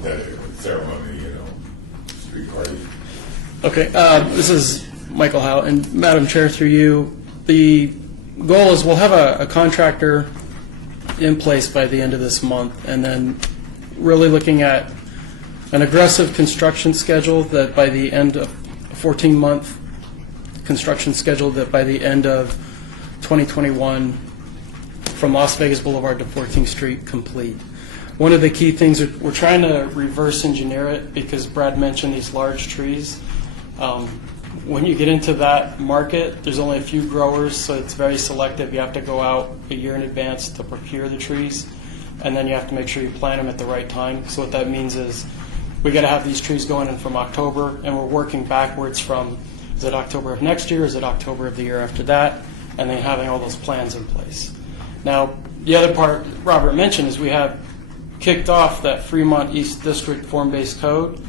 that ceremony, street party? Okay, this is Michael Howe, and Madam Chair, through you, the goal is we'll have a contractor in place by the end of this month, and then really looking at an aggressive construction schedule that by the end of a 14-month construction schedule that by the end of 2021 from Las Vegas Boulevard to 14th Street complete. One of the key things, we're trying to reverse engineer it because Brad mentioned these large trees. When you get into that market, there's only a few growers, so it's very selective. You have to go out a year in advance to procure the trees, and then you have to make sure you plant them at the right time. So what that means is we got to have these trees going in from October, and we're working backwards from, is it October of next year, is it October of the year after that, and then having all those plans in place. Now, the other part Robert mentioned is we have kicked off that Fremont East District form-based code,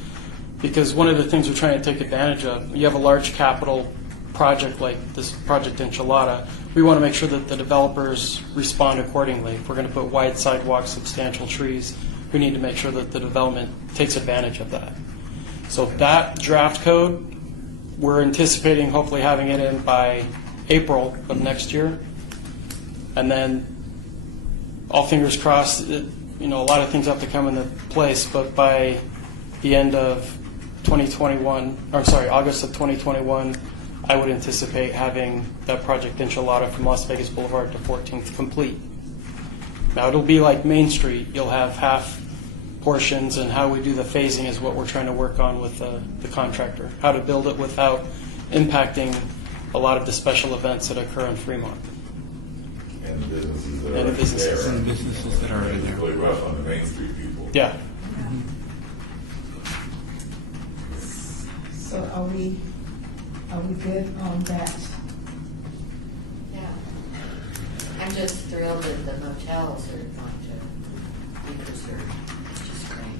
because one of the things we're trying to take advantage of, you have a large capital project like this project Enchilada, we want to make sure that the developers respond accordingly. If we're going to put wide sidewalks, substantial trees, we need to make sure that the development takes advantage of that. So that draft code, we're anticipating hopefully having it in by April of next year. And then, all fingers crossed, a lot of things have to come into place, but by the end of 2021, August of 2021, I would anticipate having that project Enchilada from Las Vegas Boulevard to 14th complete. Now it'll be like Main Street. You'll have half portions, and how we do the phasing is what we're trying to work on with the contractor. How to build it without impacting a lot of the special events that occur in Fremont. And the businesses that And are the businesses. there. And the businesses that are already It's there. really rough on the Main Street people. Yeah. So are we good on that? Yeah. I'm just thrilled that the motels are going to be preserved. It's just great.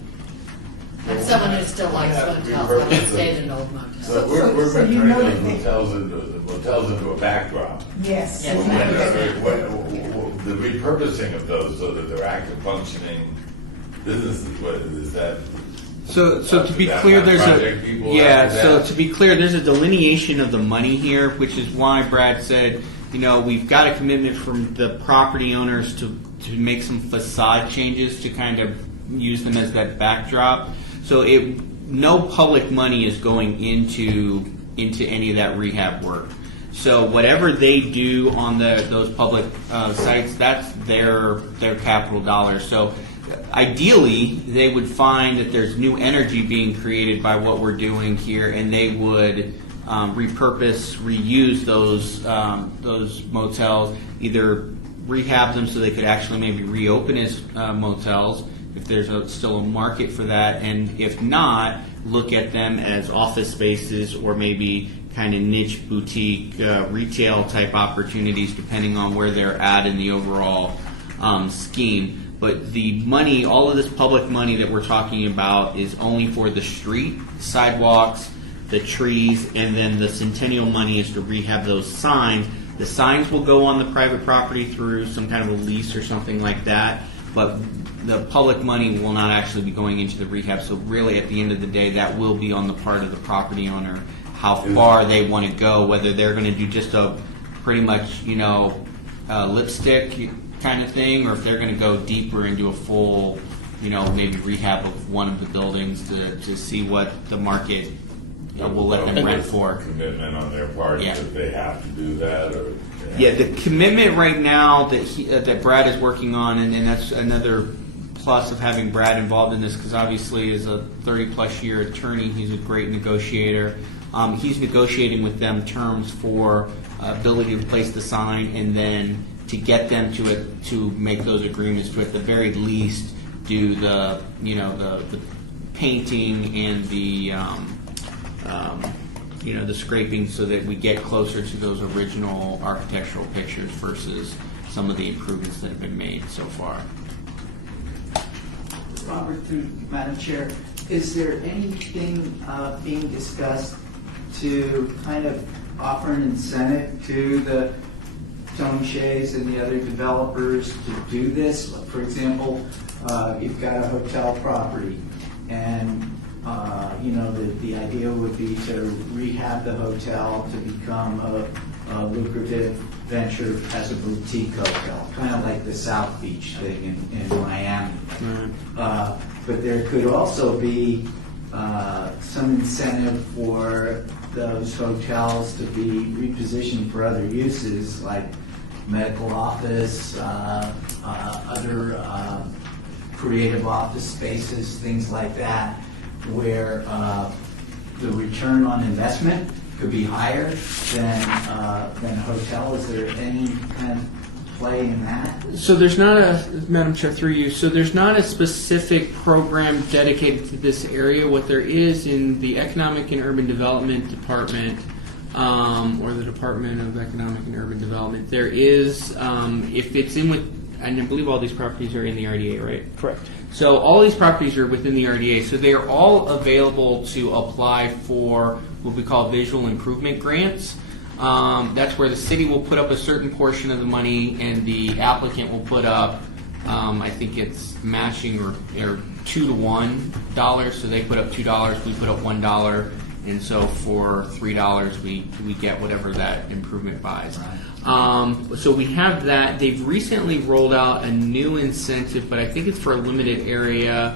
I'm someone who still likes motels, but I stayed in old motels. So we're So you turning know those that- motels into a backdrop. Yes. Yes. The repurposing of those so that they're active functioning businesses, what is that? So to be That clear, kind of there's project people a after so that? to be clear, there's a delineation of the money here, which is why Brad said, we've got a commitment from the property owners to make some facade changes to kind of use them as that backdrop. So no public money is going into any of that rehab work. So whatever they do on those public sites, that's their capital dollars. So ideally, they would find that there's new energy being created by what we're doing here, and they would repurpose, reuse those motels, either rehab them so they could actually maybe reopen as motels if there's still a market for that, and if not, look at them as office spaces or maybe kind of niche boutique retail type opportunities depending on where they're at in the overall scheme. But the money, all of this public money that we're talking about is only for the street, sidewalks, the trees, and then the Centennial money is to rehab those signs. The signs will go on the private property through some kind of a lease or something like that, but the public money will not actually be going into the rehab. So really, at the end of the day, that will be on the part of the property owner, how far they want to go, whether they're going to do just a pretty much, lipstick kind of thing, or if they're going to go deeper and do a full, maybe rehab of one of the buildings to see what the market will let them rent for. Commitment on their part that they have to do that, or yeah, the commitment right now that Brad is working on, and that's another plus of having Brad involved in this, because obviously as a 30-plus year attorney, he's a great negotiator. He's negotiating with them terms for ability to place the sign, and then to get them to make those agreements to at the very least do the the painting and the the scraping, so that we get closer to those original architectural pictures versus some of the improvements that have been made so far. Robert, through Madam Chair, is there anything being discussed to kind of offer an incentive to the Tony Shays and the other developers to do this? For example, you've got a hotel property, and the idea would be to rehab the hotel to become a lucrative venture as a boutique hotel, kind of like the South Beach thing in Miami. But there could also be some incentive for those hotels to be repositioned for other uses, like medical office, other creative office spaces, things like that, where the return on investment could be higher than a hotel. Is there any kind of play in that? So there's not Madam Chair, through you, so there's not a specific program dedicated to this area. What there is in the Economic and Urban Development Department, or the Department of Economic and Urban Development, there is, if it's in with, and I believe all these properties are in the RDA, right? Correct. So all these properties are within the RDA, so they are all available to apply for what we call visual improvement grants. That's where the city will put up a certain portion of the money, and the applicant will put up, I think it's matching or $2 to $1. So they put up $2, we put up $1, and so for $3 we get whatever that improvement buys. So we have that. They've recently rolled out a new incentive, but I think it's for a limited area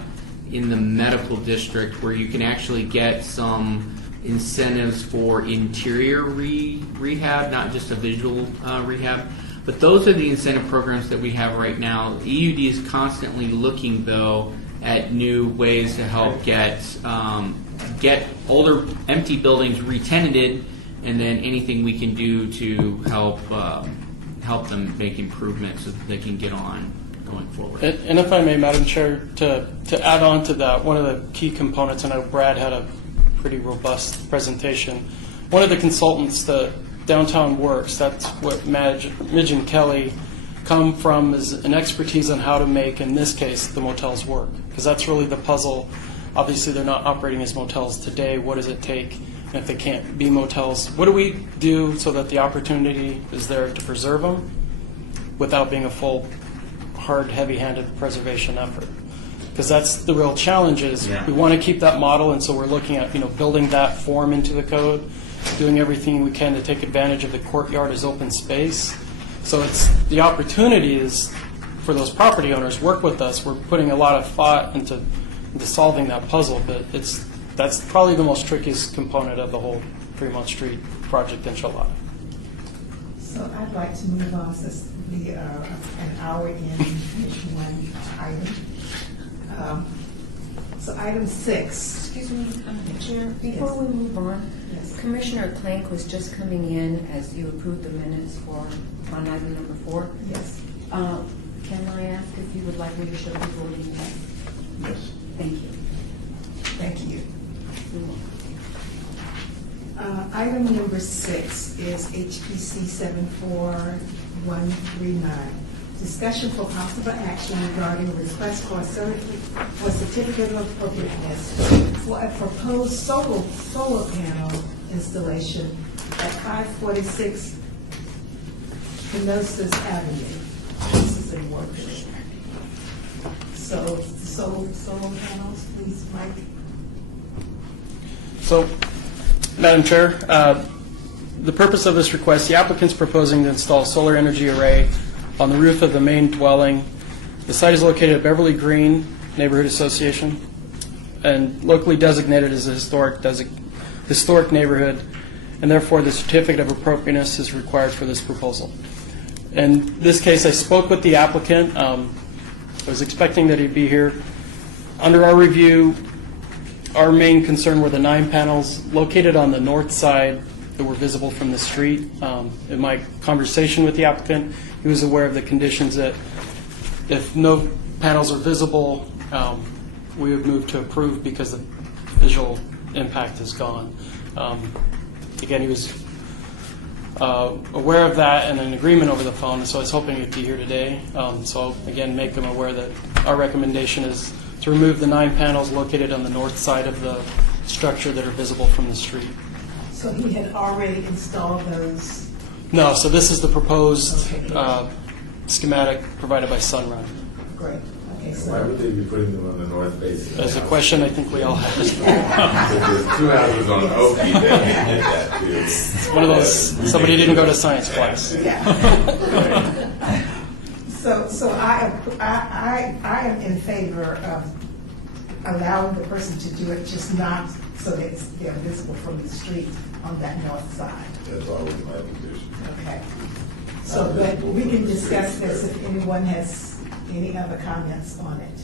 in the medical district, where you can actually get some incentives for interior rehab, not just a visual rehab. But those are the incentive programs that we have right now. EUD is constantly looking, though, at new ways to help get older empty buildings re-tenanted, and then anything we can do to help them make improvements so that they can get on going forward. And if I may, Madam Chair, to add on to that, one of the key components, I know Brad had a pretty robust presentation. One of the consultants, the Downtown Works, that's what Midge and Kelly come from, is an expertise on how to make, in this case, the motels work. Because that's really the puzzle. Obviously, they're not operating as motels today. What does it take? And if they can't be motels, what do we do so that the opportunity is there to preserve them without being a full, hard, heavy-handed preservation effort? Because that's the real challenge is we want to keep that model, and so we're looking at building that form into the code, doing everything we can to take advantage of the courtyard as open space. So it's the opportunity is for those property owners, work with us. We're putting a lot of thought into solving that puzzle, but that's probably the most trickiest component of the whole Fremont Street project enchilada. So I'd like to move on, since we are an hour in, finish one item. So item 6. Excuse me, Chair, before we move on, Commissioner Plank was just coming in as you approved the minutes for on item number 4. Yes. Can I ask if you would like me to show the voting? Yes. Thank you. Thank you. Item number 6 is HPC 74139. Discussion for possible action regarding request for a certificate of appropriateness for a proposed solar panel installation at 546 Canossas Avenue. This is in Worcester. So, solar panels, please, Mike. So, Madam Chair, the purpose of this request, the applicant's proposing to install a solar energy array on the roof of the main dwelling. The site is located at Beverly Green Neighborhood Association and locally designated as a historic neighborhood, and therefore the certificate of appropriateness is required for this proposal. In this case, I spoke with the applicant. I was expecting that he'd be here. Under our review, our main concern were the 9 panels located on the north side that were visible from the street. In my conversation with the applicant, he was aware of the conditions that if no panels are visible, we would move to approve because the visual impact is gone. Again, he was aware of that and in agreement over the phone, so I was hoping he'd be here today. So I'll, again, make him aware that our recommendation is to remove the 9 panels located on the north side of the structure that are visible from the street. So he had already installed those? No, so this is the proposed schematic provided by Sunrun. Great. Okay, so Why would they be putting them on the north face? That's a question I think we all have. If there's 2 houses on Oakey, they can hit that too. It's one of those, somebody didn't go to science class. Yeah. So I am in favor of allowing the person to do it, just not so that they're visible from the street on that north side. That's always my condition. Okay. So that we can discuss this if anyone has any other comments on it.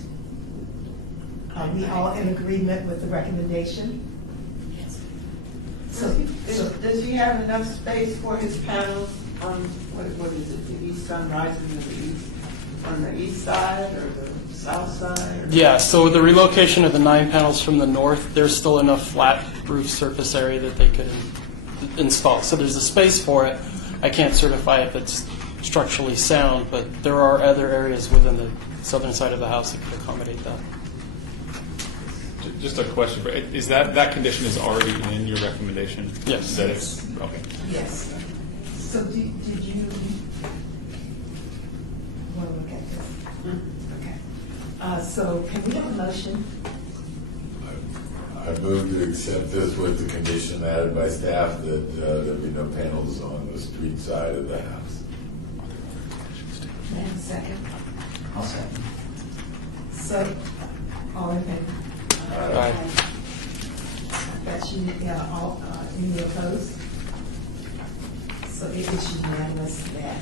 Are we all in agreement with the recommendation? Yes. So Does he have enough space for his panels on, what is it, the east sun rising in the east, on the east side or the south side? Or? Yeah, so the relocation of the 9 panels from the north, there's still enough flat roof surface area that they could install. So there's a space for it. I can't certify if it's structurally sound, but there are other areas within the southern side of the house that could accommodate that. Just a question, is that condition is already in your recommendation? Yes. That it's, okay. yes. So did you want to look at this? Okay. So can we have a motion? I move to accept this with the condition added by staff that there be no panels on the street side of the house. May I have a second? I'll second. So, all in favor? Aye. That's all, any opposed? So it is unanimous that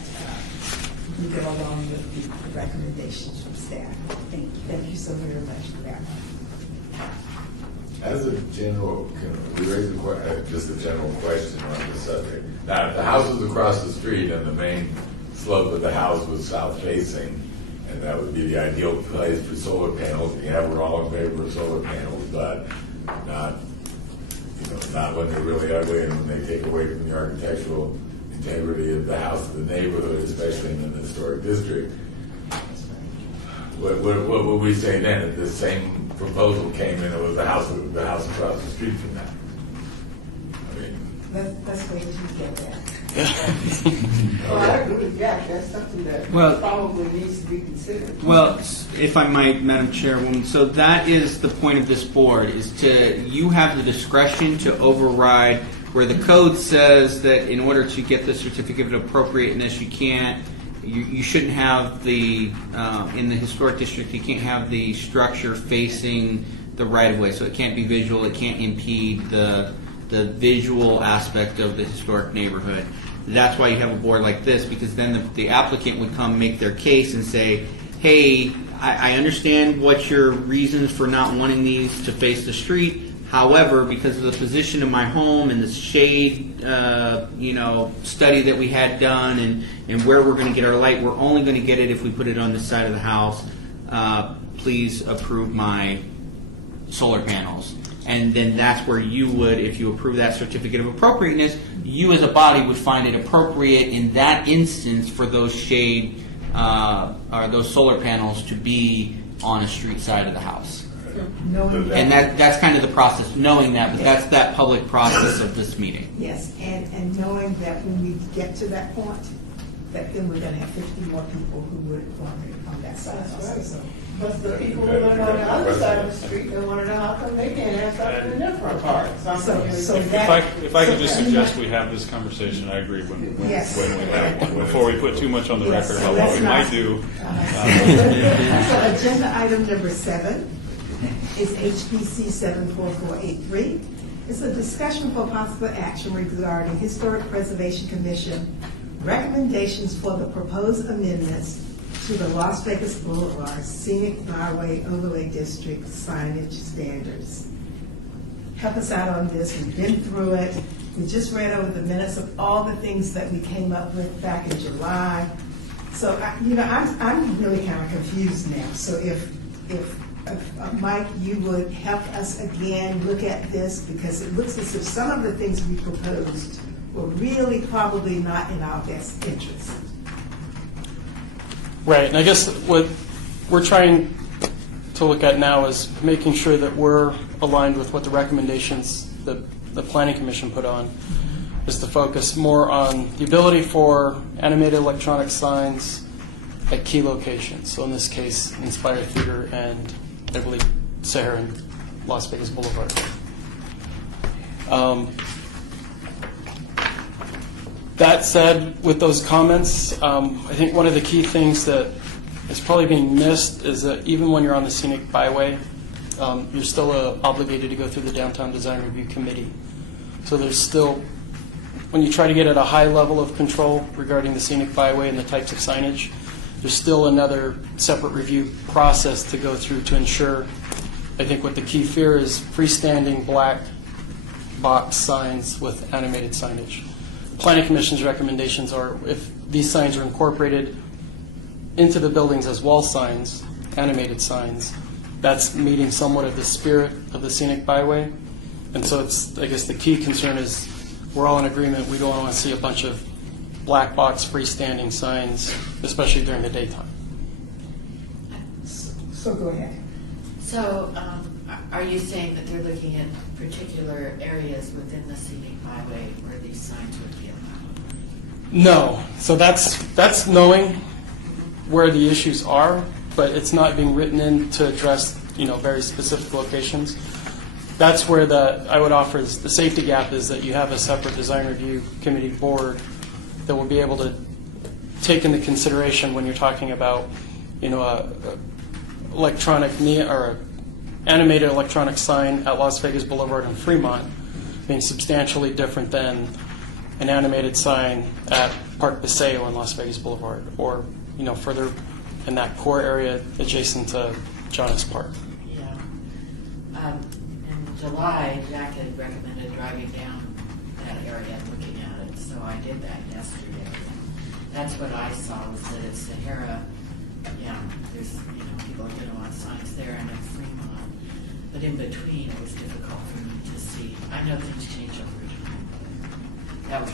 we go along with the recommendations from staff. Thank you so very much for that. As a general, can we raise just a general question on the subject? Now, if the house was across the street and the main slope of the house was south facing, and that would be the ideal place for solar panels. Yeah, we're all in favor of solar panels, but not, not when they're really ugly and when they take away from the architectural integrity of the house of the neighborhood, especially in an historic district. What would we say then if the same proposal came in? It was the house across the street from that. I mean, Let's wait until you get there. Well, I agree with Jack. That's something that probably needs to be considered. Well, if I might, Madam Chairwoman, so that is the point of this board, is you have the discretion to override where the code says that in order to get the certificate of appropriateness, you shouldn't have in the historic district, you can't have the structure facing the right-of-way, so it can't be visual, it can't impede the visual aspect of the historic neighborhood. That's why you have a board like this, because then the applicant would come make their case and say, hey, I understand what your reasons for not wanting these to face the street. However, because of the position of my home and the shade, study that we had done and where we're going to get our light, we're only going to get it if we put it on this side of the house. Please approve my solar panels. And then that's where you would, if you approve that certificate of appropriateness, you as a body would find it appropriate in that instance for those shade or those solar panels to be on a street side of the house. And that's kind of the process, knowing that, but that's that public process of this meeting. Yes, and knowing that when we get to that point, that then we're going to have 50 more people who would want it on that side also. So But the people who live on the other side of the street, they want to know how come they can't have something in their front part. So If that. I could just suggest we have this conversation, I agree, when we Yes. have one, before we put too much on the Yes, record so about what let's we not- might do. So agenda item number 7 is HPC 74483. It's a discussion for possible action regarding Historic Preservation Commission recommendations for the proposed amendments to the Las Vegas Boulevard Scenic Byway Overlay District signage standards. Help us out on this. We've been through it. We just read over the minutes of all the things that we came up with back in July. So, I'm really kind of confused now. So if Mike, you would help us again look at this, because it looks as if some of the things we proposed were really probably not in our best interest. Right, and I guess what we're trying to look at now is making sure that we're aligned with what the recommendations the Planning Commission put on, is to focus more on the ability for animated electronic signs at key locations. So in this case, Inspire Theater and I believe Sahara and Las Vegas Boulevard. That said, with those comments, I think one of the key things that is probably being missed is that even when you're on the scenic byway, you're still obligated to go through the Downtown Design Review Committee. So there's still, when you try to get at a high level of control regarding the scenic byway and the types of signage, there's still another separate review process to go through to ensure. I think what the key fear is freestanding black box signs with animated signage. Planning Commission's recommendations are if these signs are incorporated into the buildings as wall signs, animated signs, that's meeting somewhat of the spirit of the scenic byway. And so it's, I guess the key concern is we're all in agreement, we don't want to see a bunch of black box freestanding signs, especially during the daytime. So go ahead. So, are you saying that they're looking at particular areas within the scenic byway where these signs would be allowed? No. So that's knowing where the issues are, but it's not being written in to address, very specific locations. That's where I would offer is the safety gap is that you have a separate design review committee board that will be able to take into consideration when you're talking about, a electronic or animated electronic sign at Las Vegas Boulevard and Fremont being substantially different than an animated sign at Park Paseo and Las Vegas Boulevard, or further in that core area adjacent to Jonas Park. Yeah. In July, Jack had recommended driving down that area and looking at it, so I did that yesterday. That's what I saw, was that at Sahara, there's, people are going to want signs there and in Fremont. But in between, it was difficult for me to see. I know things change over time. That was I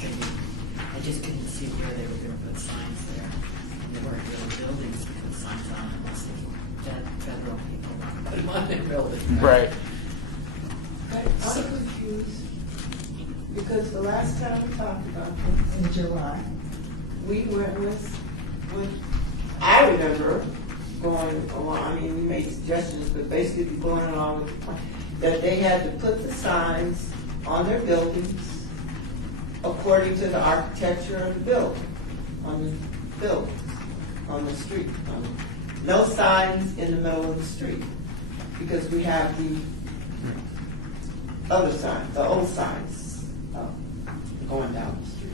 just couldn't see where they were going to put signs there. And there weren't really buildings to put signs on unless federal people want to put them on their buildings. Right. I'm confused, because the last time we talked about this In July. we went with I remember going along, we made suggestions, but basically going along with the point that they had to put the signs on their buildings according to the architecture of the building, on the street. No signs in the middle of the street, because we have the other signs, the old signs, going down the street.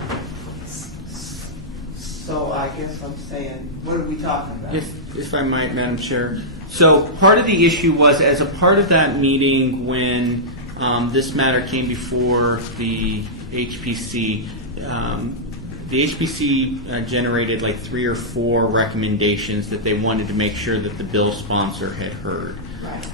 So I guess I'm saying, what are we talking about? If I might, Madam Chair. So part of the issue was, as a part of that meeting when this matter came before the HPC, the HPC generated like 3 or 4 recommendations that they wanted to make sure that the bill sponsor had heard. Right.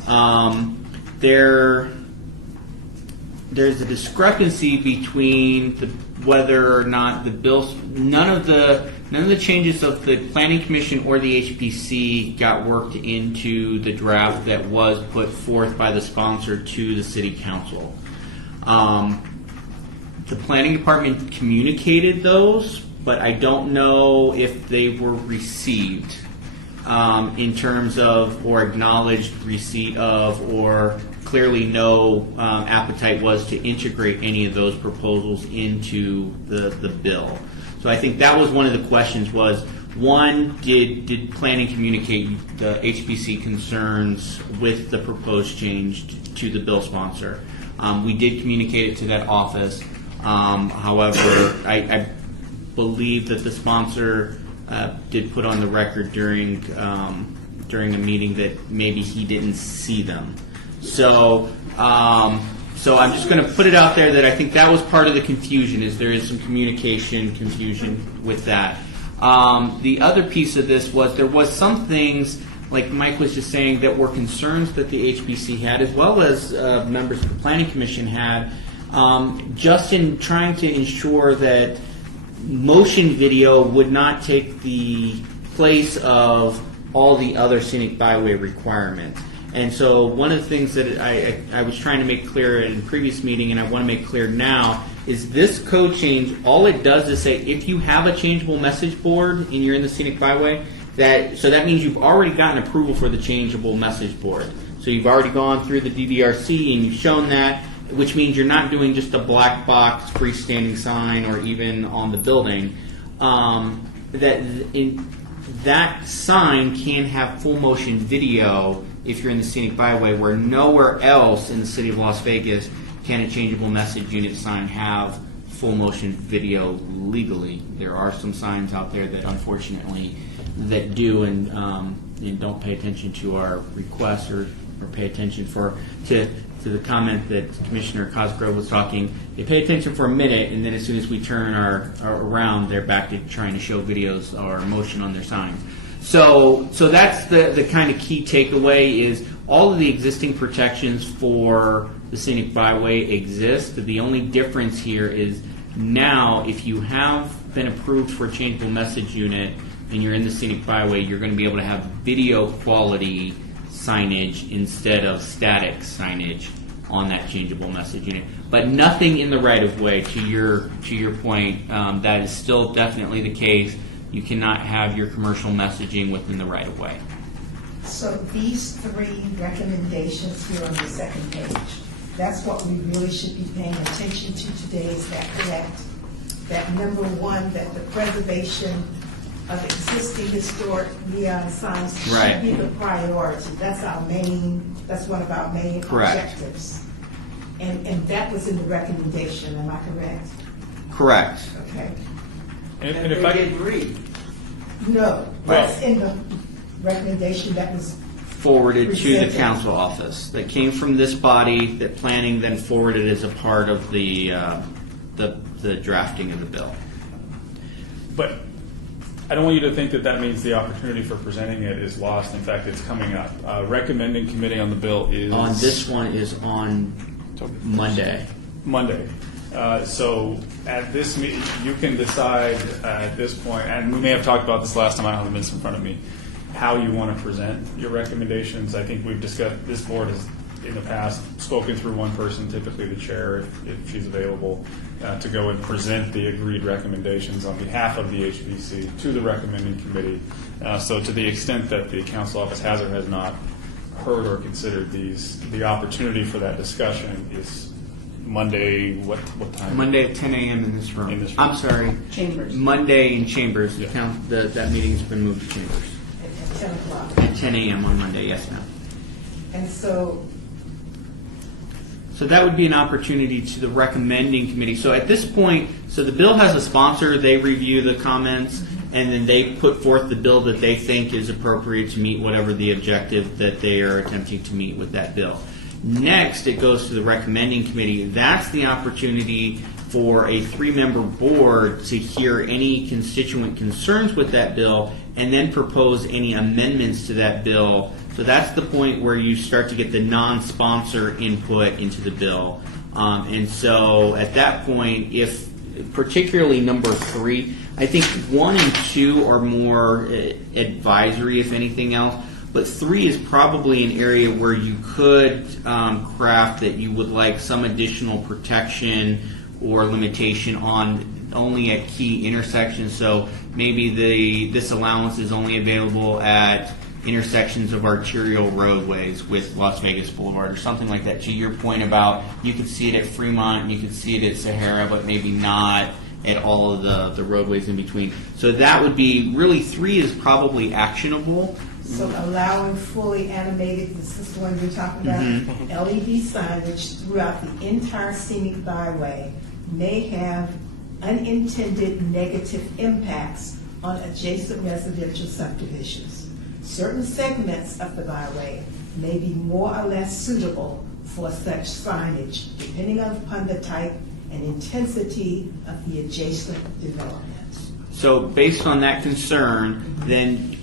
There's a discrepancy between whether or not the bills, none of the changes of the Planning Commission or the HPC got worked into the draft that was put forth by the sponsor to the City Council. The Planning Department communicated those, but I don't know if they were received. in terms of, or acknowledged receipt of, or clearly no appetite was to integrate any of those proposals into the bill. So I think that was one of the questions was, one, did planning communicate the HPC concerns with the proposed change to the bill sponsor? We did communicate it to that office. However, I believe that the sponsor did put on the record during a meeting that maybe he didn't see them. So I'm just going to put it out there that I think that was part of the confusion, is there is some confusion with that. The other piece of this was there was some things, like Mike was just saying, that were concerns that the HPC had, as well as members of the Planning Commission had, just in trying to ensure that motion video would not take the place of all the other scenic byway requirements. And so one of the things that I was trying to make clear in the previous meeting, and I want to make clear now, is this code change, all it does is say if you have a changeable message board and you're in the scenic byway, so that means you've already gotten approval for the changeable message board. So you've already gone through the DDRC and you've shown that, which means you're not doing just a black box freestanding sign or even on the building. That sign can have full motion video if you're in the scenic byway, where nowhere else in the city of Las Vegas can a changeable message unit sign have full motion video legally. There are some signs out there that unfortunately that do and don't pay attention to our requests or pay attention to the comment that Commissioner Cosgrove was talking. They pay attention for a minute, and then as soon as we turn around, they're back to trying to show videos or motion on their signs. So that's the kind of key takeaway, is all of the existing protections for the scenic byway exist. The only difference here is now if you have been approved for a changeable message unit and you're in the scenic byway, you're going to be able to have video quality signage instead of static signage on that changeable message unit. But nothing in the right of way, to your point, that is still definitely the case. You cannot have your commercial messaging within the right of way. So these three recommendations here on the second page, that's what we really should be paying attention to today, is that correct? That number one, that the preservation of existing historic neon signs should be the priority. That's one of our main objectives. And that was in the recommendation, am I correct? Correct. Okay. And if I didn't read. No, that's in the recommendation that was forwarded to the council office. That came from this body, that planning then forwarded as a part of the drafting of the bill. But I don't want you to think that means the opportunity for presenting it is lost. In fact, it's coming up. Recommending committee on the bill is... On this one is on Monday. So at this meeting, you can decide at this point, and we may have talked about this last time, I don't have the minutes in front of me, how you want to present your recommendations. I think we've discussed, this board has in the past spoken through one person, typically the chair, if she's available, to go and present the agreed recommendations on behalf of the HPC to the recommending committee. So to the extent that the council office has or has not heard or considered these, the opportunity for that discussion is Monday, what time? Monday at 10 a.m. in this room. I'm sorry. Chambers. Monday in Chambers. Yeah. That meeting's been moved to Chambers. at 10 o'clock. At 10 a.m. on Monday, yes, ma'am. And so that would be an opportunity to the recommending committee. So at this point, so the bill has a sponsor, they review the comments, and then they put forth the bill that they think is appropriate to meet whatever the objective that they are attempting to meet with that bill. Next, it goes to the recommending committee. That's the opportunity for a 3-member board to hear any constituent concerns with that bill and then propose any amendments to that bill. So that's the point where you start to get the non-sponsor input into the bill. And so at that point, if particularly number 3, I think 1 and 2 are more advisory, if anything else. But 3 is probably an area where you could craft that you would like some additional protection or limitation on only at key intersections. So maybe this allowance is only available at intersections of arterial roadways with Las Vegas Boulevard or something like that. To your point about you could see it at Fremont and you could see it at Sahara, but maybe not at all of the roadways in between. So that would be, really 3 is probably actionable. So allowing fully animated, this is the one you're talking about, LED signage throughout the entire scenic byway may have unintended negative impacts on adjacent residential subdivisions. Certain segments of the byway may be more or less suitable for such signage, depending upon the type and intensity of the adjacent development. So based on that concern, then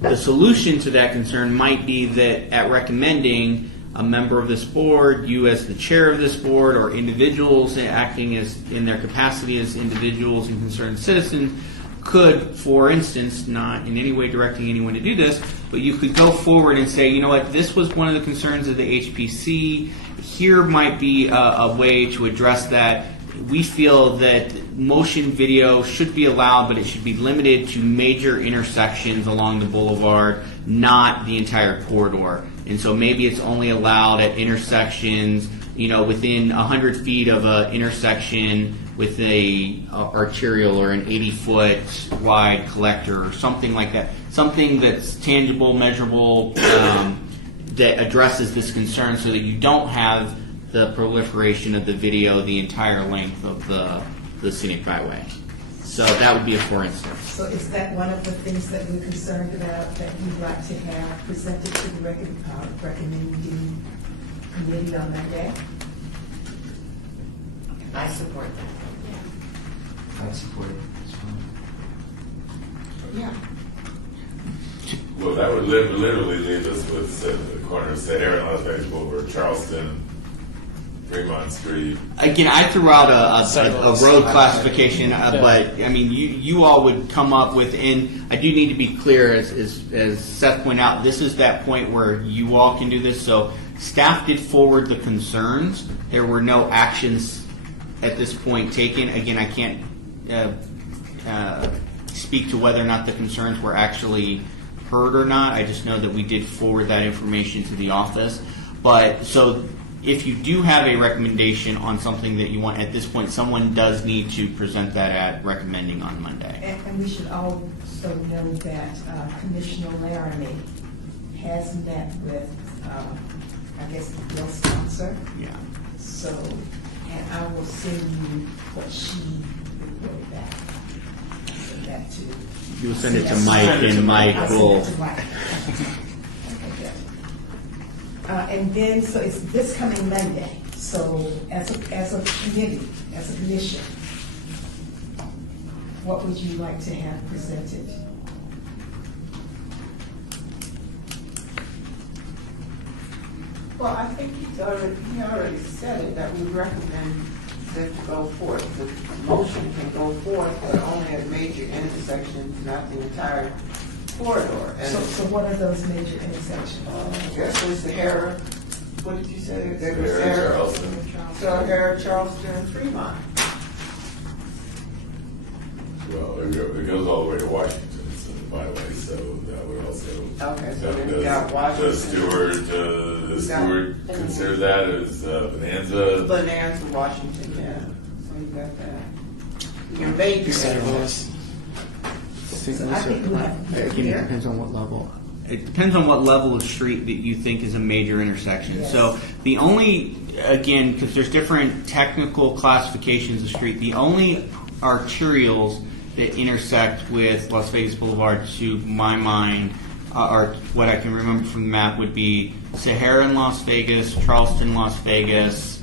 the solution to that concern might be that at recommending a member of this board, you as the chair of this board, or individuals acting as in their capacity as individuals and concerned citizens, could, for instance, not in any way directing anyone to do this, but you could go forward and say, you know what, this was one of the concerns of the HPC. Here might be a way to address that. We feel that motion video should be allowed, but it should be limited to major intersections along the boulevard, not the entire corridor. And so maybe it's only allowed at intersections, within 100 feet of an intersection with a arterial or an 80-foot wide collector or something like that. Something that's tangible, measurable, that addresses this concern so that you don't have the proliferation of the video the entire length of the scenic byway. So that would be a for instance. So is that one of the things that we're concerned about that we'd like to have presented to the recommending committee on that day? I support that. I support it. It's fine. Yeah. Well, that would literally leave us with the corner of Sahara and Las Vegas Boulevard, Charleston, Fremont Street. Again, I threw out a road classification, but I mean, you all would come up with, and I do need to be clear, as Seth pointed out, this is that point where you all can do this. So staff did forward the concerns. There were no actions at this point taken. Again, I can't speak to whether or not the concerns were actually heard or not. I just know that we did forward that information to the office. But so if you do have a recommendation on something that you want at this point, someone does need to present that at recommending on Monday. And we should also know that Commissioner Laramie has met with, I guess, the bill sponsor. Yeah. So, and I will send you what she reported back. Send that to. You will send it to Mike, and Mike will. I'll send it to Mike. Okay, good. And then, so it's this coming Monday. So, as a committee, as a commission, what would you like to have presented? Well, I think he already said it, that we recommend that to go forth. The motion can go forth, but only at major intersections, not the entire corridor. And So what are those major intersections? I guess it's Sahara, what did you say? Sahara, Charleston. Sahara, Charleston, and Fremont. Well, it goes all the way to Washington, so by the way, so that would also. Okay, so then we got Washington. The Stewart consider that as Bonanza. Bonanza, Washington, yeah. So you got that. Your major intersections. So I think we have to Again, it here. depends on what level. It depends on what level of street that you think is a major intersection. Yes. So the only, again, because there's different technical classifications of street, the only arterials that intersect with Las Vegas Boulevard, to my mind, are what I can remember from the map would be Sahara in Las Vegas, Charleston, Las Vegas.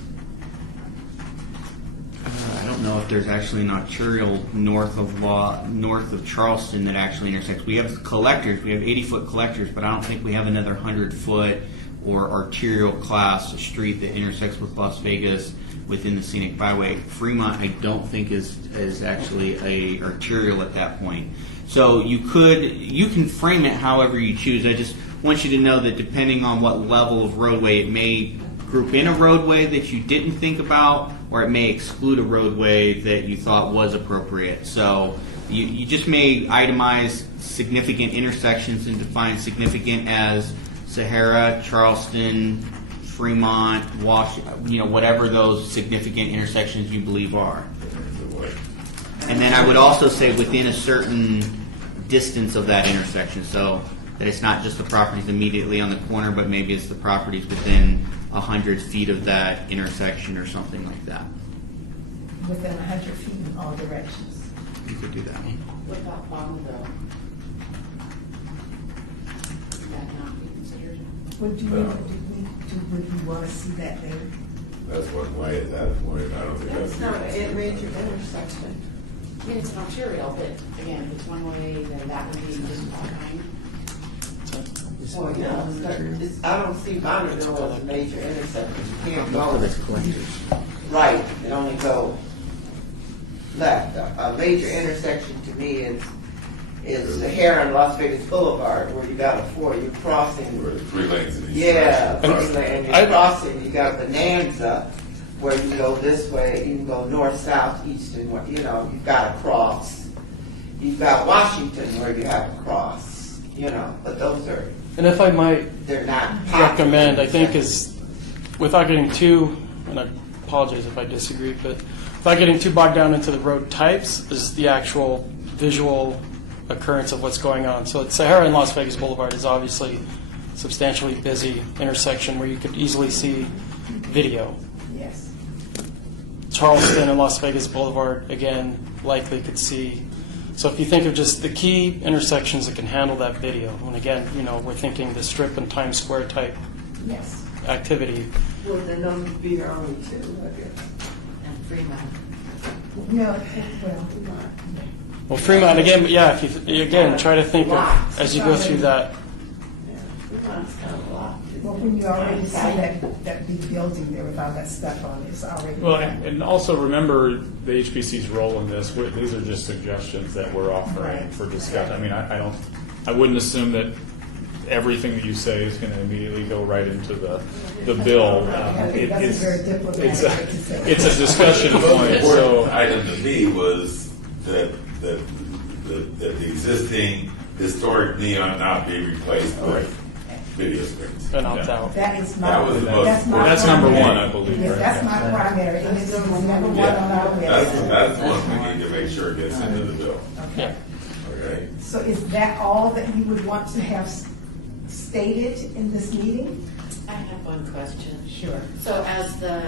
I don't know if there's actually an arterial north of Charleston that actually intersects. We have collectors. We have 80-foot collectors, but I don't think we have another 100-foot or arterial class street that intersects with Las Vegas within the scenic byway. Fremont, I don't think is actually a arterial at that point. So you can frame it however you choose. I just want you to know that depending on what level of roadway, it may group in a roadway that you didn't think about, or it may exclude a roadway that you thought was appropriate. So you just may itemize significant intersections and define significant as Sahara, Charleston, Fremont, whatever those significant intersections you believe are. And then I would also say within a certain distance of that intersection, so that it's not just the properties immediately on the corner, but maybe it's the properties within 100 feet of that intersection or something like that. Within 100 feet in all directions. You could do that. What about Bonneville? Would that not be considered? Would you want to see that there? That's one way at that point. I don't think that's. It's not a major intersection. I mean, it's an arterial, but again, if it's one way, then that would be just fine. Well, yeah, I don't see Bonneville as a major intersection. You can't go right and only go left. A major intersection to me is the Heron Las Vegas Boulevard, where you got you're crossing. Where 3 lanes in each Yeah, direction. and you're crossing. You got Bonanza, where you go this way. You can go north, south, east, and west. You've got to cross. You've got Washington, where you have to cross. But those are. And if I might They're not recommend, I think, is without getting too, and I apologize if I disagree, but without getting too bogged down into the road types, is the actual visual occurrence of what's going on. So Sahara and Las Vegas Boulevard is obviously a substantially busy intersection where you could easily see video. Yes. Charleston and Las Vegas Boulevard, again, likely could see. So if you think of just the key intersections that can handle that video, and again, we're thinking the Strip and Times Square type Yes. activity. Well, then those would be the only two, I guess. And Fremont. No, Well, Fremont, again, yeah, if you, again, try to think of, as you go through that, Yeah, Fremont's kind of a lot. well, when you already see that big building there with all that stuff on it, it's already. Well, and also remember the HPC's role in this. These are just suggestions that we're offering Right. for discussion. I mean, I wouldn't assume that everything that you say is going to immediately go right into the bill. I think that's very diplomatic It's way to say it. it's a discussion The most point. important So item to me was that the existing historic neon not be replaced with video screens. an opt-out. That is my. That was the most that's number primary. one, I believe. Yes, Right? that's my primary, and it's number one on our list. That's one we need to make sure gets into the bill. Yeah. Okay? So is that all that you would want to have stated in this meeting? I have one question. Sure. So as the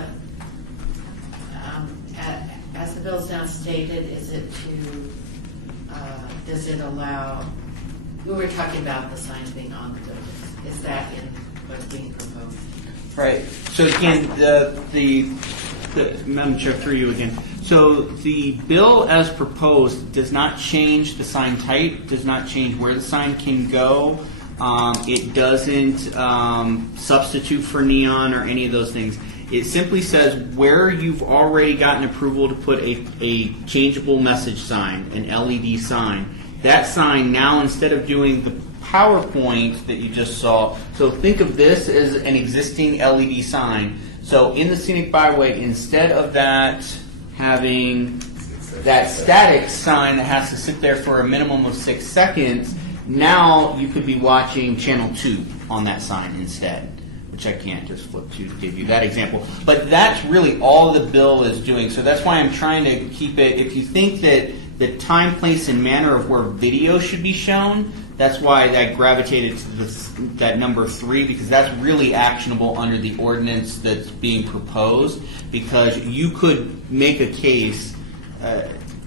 bill's now stated, does it allow, we were talking about the signs being on the buildings. Is that in what's being proposed? Right. So again, Madam Chair, through you again. So the bill as proposed does not change the sign type, does not change where the sign can go. It doesn't substitute for neon or any of those things. It simply says where you've already gotten approval to put a changeable message sign, an LED sign. That sign now, instead of doing the PowerPoint that you just saw, so think of this as an existing LED sign. So in the scenic byway, instead of that having that static sign that has to sit there for a minimum of 6 seconds, now you could be watching Channel 2 on that sign instead, which I can't just flip to give you that example. But that's really all the bill is doing. So that's why I'm trying to keep it, if you think that the time, place, and manner of where video should be shown, that's why I gravitated to that number 3, because that's really actionable under the ordinance that's being proposed, because you could make a case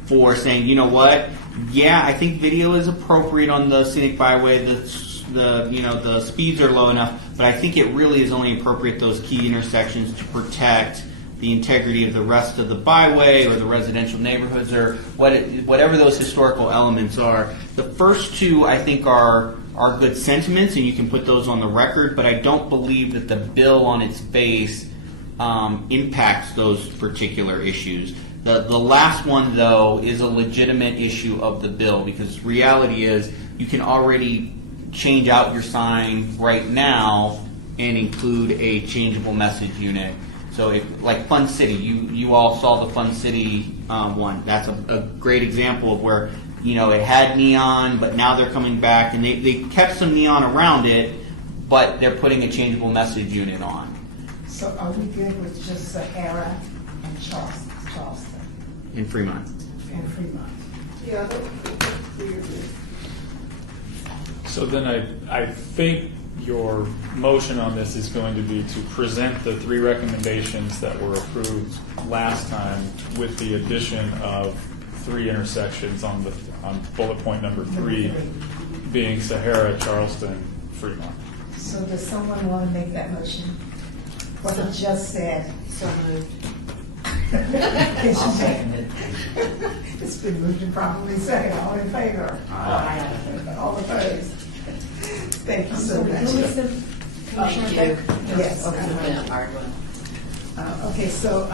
for saying, you know what, yeah, I think video is appropriate on the scenic byway, the speeds are low enough, but I think it really is only appropriate those key intersections to protect the integrity of the rest of the byway or the residential neighborhoods or whatever those historical elements are. The first two, I think, are good sentiments, and you can put those on the record, but I don't believe that the bill on its face impacts those particular issues. The last one, though, is a legitimate issue of the bill, because reality is you can already change out your sign right now and include a changeable message unit. So like Fun City, you all saw the Fun City one. That's a great example of where, it had neon, but now they're coming back and they kept some neon around it, but they're putting a changeable message unit on. So are we good with just Sahara and Charleston In Fremont. and Fremont? Yeah, So then I think your motion on this is going to be to present the 3 recommendations that were approved last time with the addition of 3 intersections on bullet point number 3 being Sahara, Charleston, Fremont. So does someone want to make that motion? What he just said? So moved. Can I'll she second it. It's been moved and properly second. All in favor? All opposed? Thank you so much. Thank you. Yes. It's been a hard one. Okay, so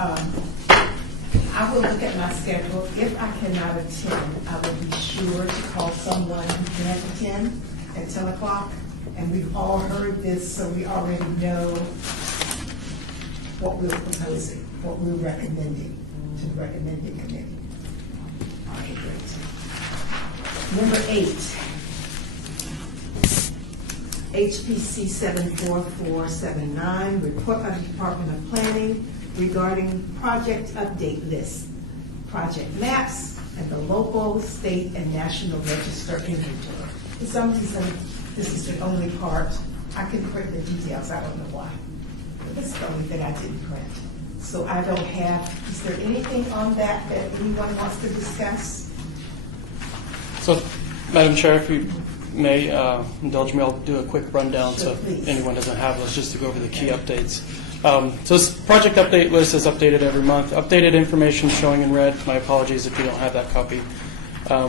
I will look at my schedule. If I cannot attend, I will be sure to call someone who can attend at 10 o'clock. And we've all heard this, so we already know what we're proposing, what we're recommending to the recommending committee. Okay, great. Number 8, HPC 74479, report by the Department of Planning regarding project update list, project maps, and the local, state, and national register inventory. For some reason, this is the only part. I couldn't print the details, I don't know why. But this is the only thing I didn't print. So I don't have, is there anything on that anyone wants to discuss? So, Madam Chair, if you may indulge me, I'll do a quick rundown so Sure, please. if anyone doesn't have those, just to go over the key updates. So this project update list is updated every month. Updated information showing in red. My apologies if you don't have that copy.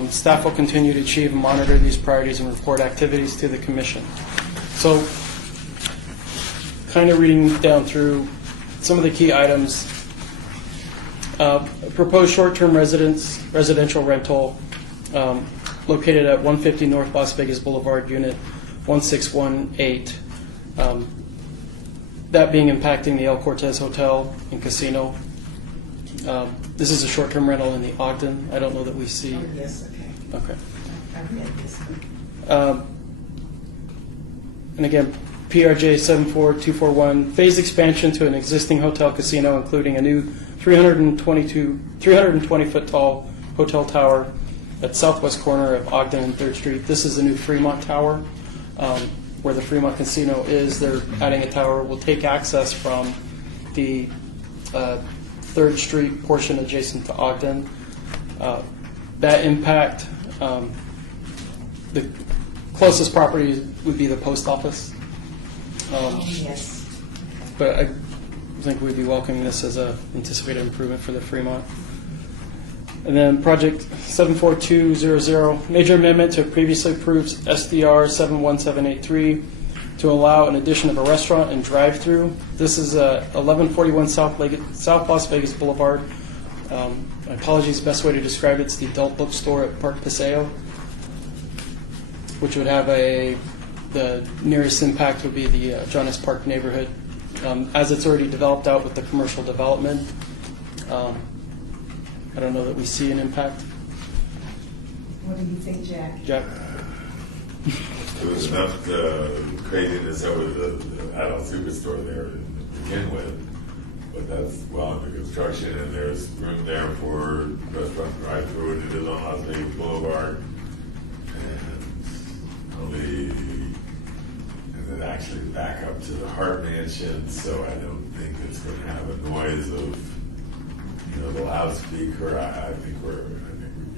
Staff will continue to achieve and monitor these priorities and report activities to the Commission. So, kind of reading down through some of the key items. Proposed short-term residential rental located at 150 North Las Vegas Boulevard, Unit 1618. That being impacting the El Cortez Hotel and Casino. This is a short-term rental in the Ogden. I don't know that we see. Oh, yes, okay. Okay. I read this one. And again, PRJ 74241, phase expansion to an existing hotel casino, including a new 320-foot tall hotel tower at southwest corner of Ogden and 3rd Street. This is the new Fremont Tower, where the Fremont Casino is. They're adding a tower. Will take access from the 3rd Street portion adjacent to Ogden. That impact, the closest property would be the post office. Yes. But I think we'd be welcoming this as an anticipated improvement for the Fremont. And then project 74200, major amendment to previously approved SDR 71783 to allow an addition of a restaurant and drive-through. This is 1141 South Las Vegas Boulevard. My apologies, best way to describe it's the adult bookstore at Park Paseo, which would have the nearest impact would be the John S. Park neighborhood. As it's already developed out with the commercial development, I don't know that we see an impact. What do you think, Jack? Jack? There was enough craziness over the adult superstore there to begin with, but that's well under construction, and there's room there for restaurant drive-through, and it is on Las Vegas Boulevard, and then actually back up to the Hart Mansion, so I don't think it's going to have a noise of, the loudspeaker. I think we'd be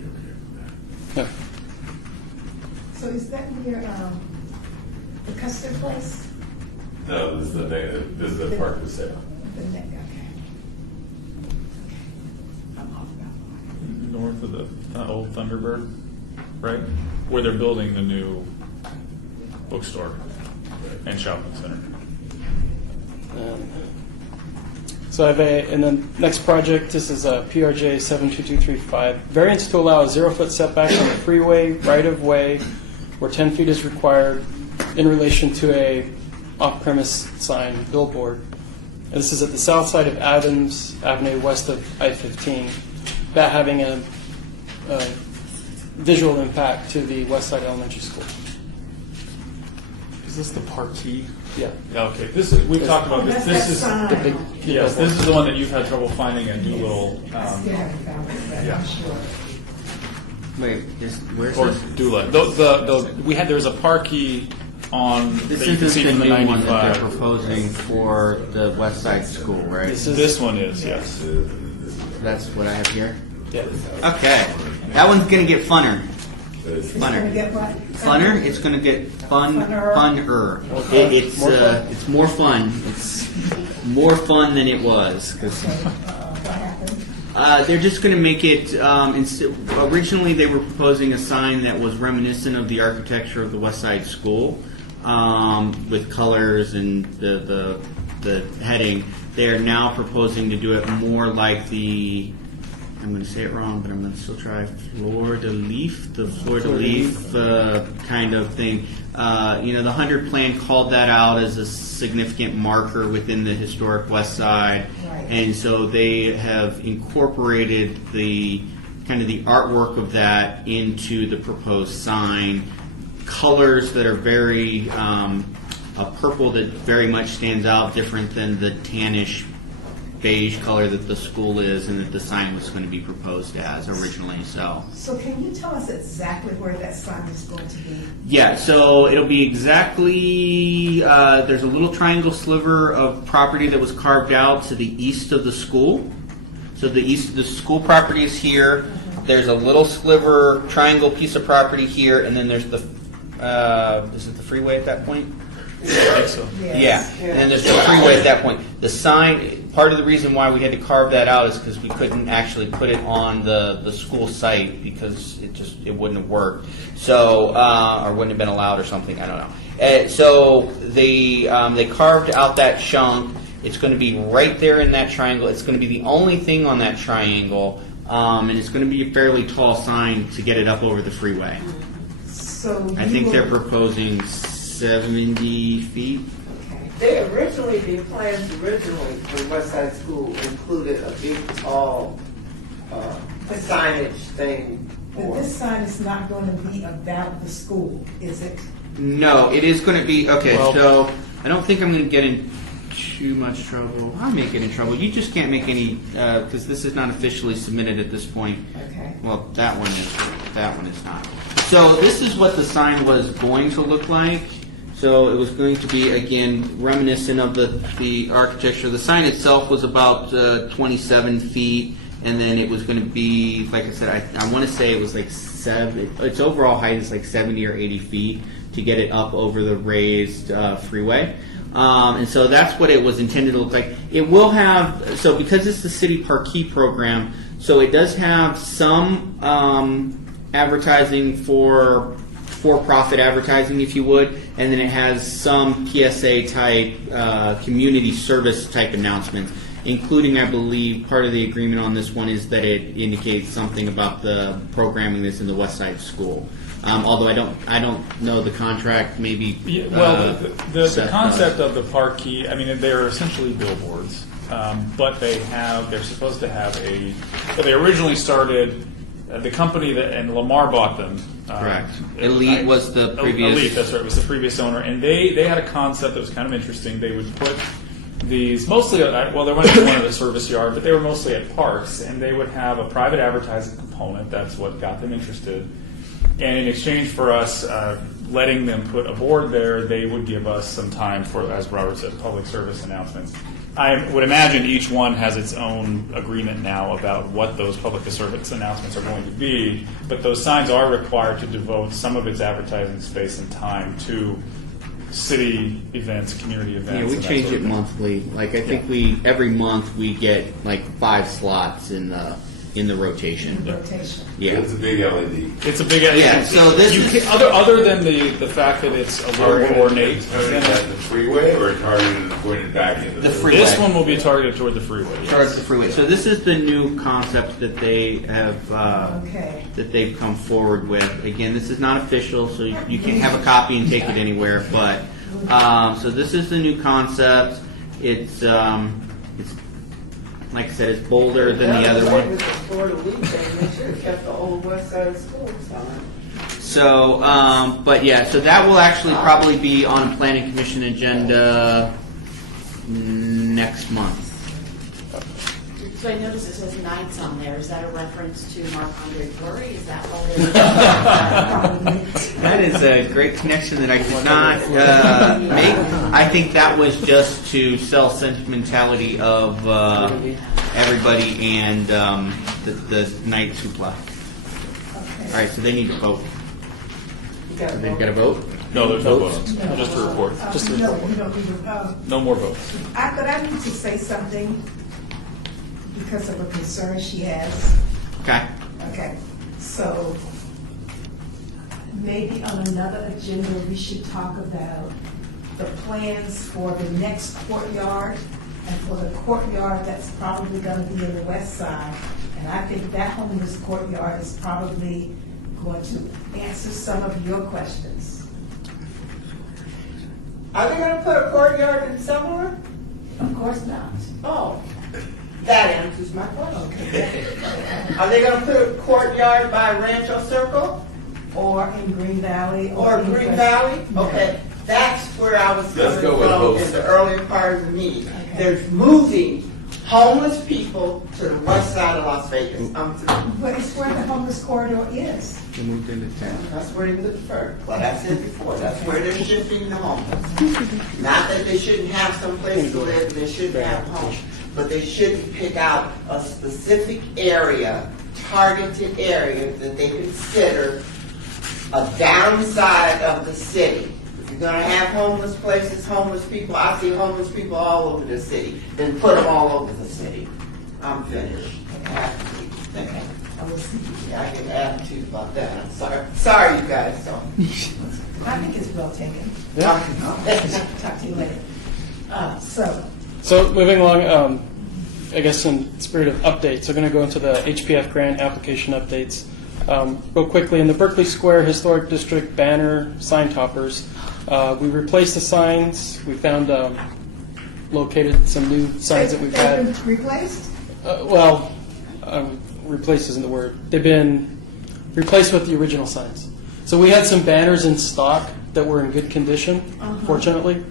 okay with that. Yeah. So is that near the custard place? No, this is the Park for sale. The neck, okay. I'm off that one. North of the old Thunderbird, right? Where they're building the new bookstore and shopping center. So I have and then next project, this is a PRJ 72235. Variance to allow a 0-foot setback on the freeway right-of-way where 10 feet is required in relation to a off-premise sign billboard. and this is at the south side of Adams Avenue, west of I-15, that having a visual impact to the West Side Elementary School. Is this the Parkey? Yeah. Yeah, okay. This is, we've talked about this. This is The big, yes. This is the one that you've had trouble finding at Doolittle. I still haven't found it, but yeah. I'm sure. Wait, where's Or this? Doolittle. We had there's a Parkey on This that you can isn't see the from the new one that 95. they're proposing for the West Side School, right? This one is yes. That's what I have here. Yeah. Okay, that one's gonna get funner. It's gonna get what? Funner. It's gonna get Funner. funner. It's More fun? it's more fun. It's more fun than it was. 'Cause, What happened? they're just going to make it. Originally, they were proposing a sign that was reminiscent of the architecture of the West Side School, with colors and the heading. They are now proposing to do it more like the. I'm going to say it wrong, but I'm going to still try fleur de lis, the fleur de lis kind of thing. The 100 Plan called that out as a significant marker within the historic West Side, Right. and so they have incorporated the kind of the artwork of that into the proposed sign. Colors that are very a purple that very much stands out, different than the tannish beige color that the school is and that the sign was going to be proposed as originally. So can you tell us exactly where that sign is going to be? Yeah, so it'll be exactly, there's a little triangle sliver of property that was carved out to the east of the school. So the east of the school property is here. There's a little sliver triangle piece of property here, and then there's the, is it the freeway at that point? I think so. Yes. Yeah, and then there's the freeway at that point. The sign, part of the reason why we had to carve that out is because we couldn't actually put it on the school site because it wouldn't have worked. So, or wouldn't have been allowed or something, I don't know. So they carved out that chunk. It's going to be right there in that triangle. It's going to be the only thing on that triangle, and it's going to be a fairly tall sign to get it up over the freeway. So I think they're proposing 70 feet. The plans originally for West Side School included a big, tall signage thing. But this sign is not going to be about the school, is it? No, it is going to be, okay, Well- so I don't think I'm going to get in too much trouble. I may get in trouble. You just can't make any, because this is not officially submitted at this point. Okay. Well, that one is not. So this is what the sign was going to look like. So it was going to be, again, reminiscent of the architecture. The sign itself was about 27 feet, and then it was going to be, like I said, I want to say it was like its overall height is like 70 or 80 feet to get it up over the raised freeway. And so that's what it was intended to look like. It will have, so because it's the City Parkey program, so it does have some advertising for-profit advertising, if you would, and then it has some PSA type, community service type announcements, including, I believe, part of the agreement on this one is that it indicates something about the programming that's in the West Side School. Although I don't know the contract. Maybe. Yeah, well, the concept of the Parkey, I mean, they're essentially billboards, but they're supposed to have they originally started. The company and Lamar bought them. Correct. Elite was the previous. Elite, that's right, was the previous owner, and they had a concept that was kind of interesting. They would put these mostly, they went to one of the service yard, but they were mostly at parks, and they would have a private advertising component. That's what got them interested. And in exchange for us letting them put a board there, they would give us some time for, as Robert said, public service announcements. I would imagine each one has its own agreement now about what those public service announcements are going to be, but those signs are required to devote some of its advertising space and time to city events, community events. Yeah, we change it monthly. Like I think every month we get like 5 slots in the rotation. Rotation. Yeah. It's a big LED. It's a big Yeah, so this is- other than the fact that it's a little more ornate. Targeted at the freeway or targeted and pointed back into The freeway. This one will be targeted toward the freeway. yes. Towards the freeway. So this is the new concept that they have Okay. that they've come forward with. Again, this is not official, so you can have a copy and take it anywhere. But so this is the new concept, It's like I said, it's bolder than the other one. Before the weekend, they should have kept the old west side school sign. So, but yeah, so that will actually probably be on a planning commission agenda next month. So I noticed it says Knights on there. Is that a reference to Marc-Andre Fleury? Is that what That is a great connection that I could not make. I think that was just to sell sentimentality of everybody and the Knights who play. All right, so they need to vote. They've got to vote? No, there's no vote. Just a report. Just a No, report. you don't need to, No more votes. but I need to say something because of a concern she has. Okay. Okay, so maybe on another agenda, we should talk about the plans for the next courtyard and for the courtyard that's probably gonna be in the west side. And I think that homeless courtyard is probably going to answer some of your questions. Are they gonna put a courtyard in somewhere? Of course not. Oh, that answers my question. Okay. Are they gonna put a courtyard by Rancho Circle Or in Green Valley. or in Green West- Valley? No. Okay, that's where I was Let's coming go with from both. in the earlier part of the meeting. Okay. There's moving homeless people to the west side of Las Vegas. But it's where the homeless corridor is. They moved into town. That's where they live first. Like I said before, that's where they're shifting the homeless. Not that they shouldn't have some place to live, and they shouldn't have homes, but they shouldn't pick out a specific area, targeted area that they consider a downside of the city. If you're gonna have homeless places, homeless people, I see homeless people all over the city, then put them all over the city. I'm finished. Okay. I will see. Yeah, I get an attitude about that. I'm sorry. Sorry, you guys. So. I think it's well taken. Yeah. Talk to you later. So, So moving along, I guess in spirit of updates, we're going to go into the HPF grant application updates. Real quickly, in the Berkeley Square Historic District banner sign toppers, we replaced the signs. We found located some new signs that we've they've had. been replaced? Replaced isn't the word. They've been replaced with the original signs. So we had some banners in stock that were in good condition, fortunately.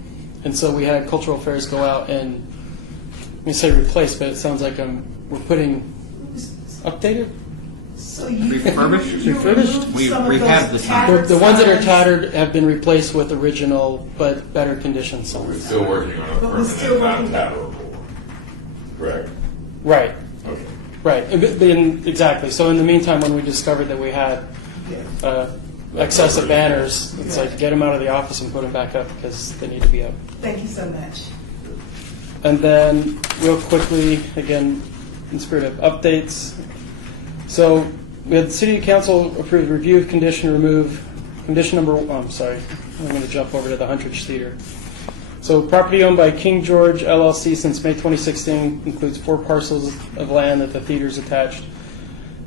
And so we had Cultural Affairs go out and, I say replace, but it sounds like we're putting updated. So you Refurbished? you Refurbished? removed We some of rehabbed those the signs. tattered The ones that are signs. tattered have been replaced with original but better condition We're signs. still working on a But we're still permanent, working- non-tatterable. Correct? Right, Okay. right. Exactly. So in the meantime, when we discovered that we had excess of banners, it's like get them out of the office and put them back up because they need to be up. Thank you so much. And then, real quickly, again, in spirit of updates, so we had the City Council approved review of condition number, I'm sorry, I'm going to jump over to the Huntridge Theater. So property owned by King George LLC since May 2016 includes 4 parcels of land that the theater is attached.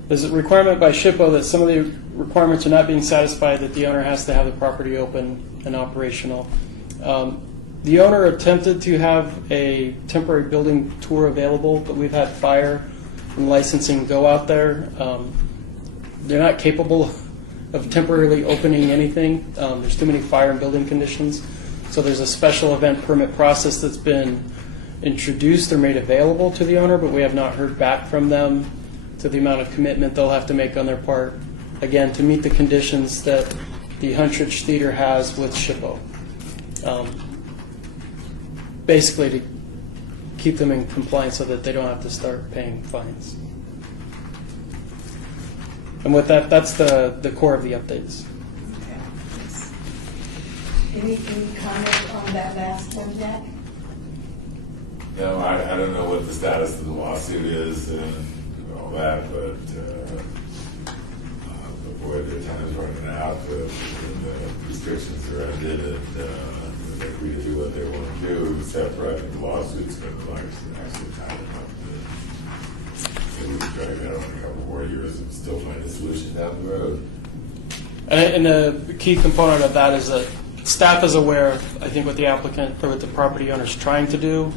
There's a requirement by SHPO that some of the requirements are not being satisfied, that the owner has to have the property open and operational. The owner attempted to have a temporary building tour available, but we've had fire and licensing go out there. They're not capable of temporarily opening anything. There's too many fire and building conditions. So there's a special event permit process that's been introduced or made available to the owner, but we have not heard back from them to the amount of commitment they'll have to make on their part, again, to meet the conditions that the Huntridge Theater has with SHPO. Basically to keep them in compliance so that they don't have to start paying fines. And with that, that's the core of the updates. Okay. Any comment on that last one, Jack? No, I don't know what the status of the lawsuit is and all that, but boy, the time is running out, and the restrictions are ended, and they're free to do what they want to do, except for I think the lawsuit's going to actually tie them up. So we can drag that on a couple more years and still find a solution down the road. And the key component of that is that staff is aware of, I think, what the applicant or what the property owner is trying to do.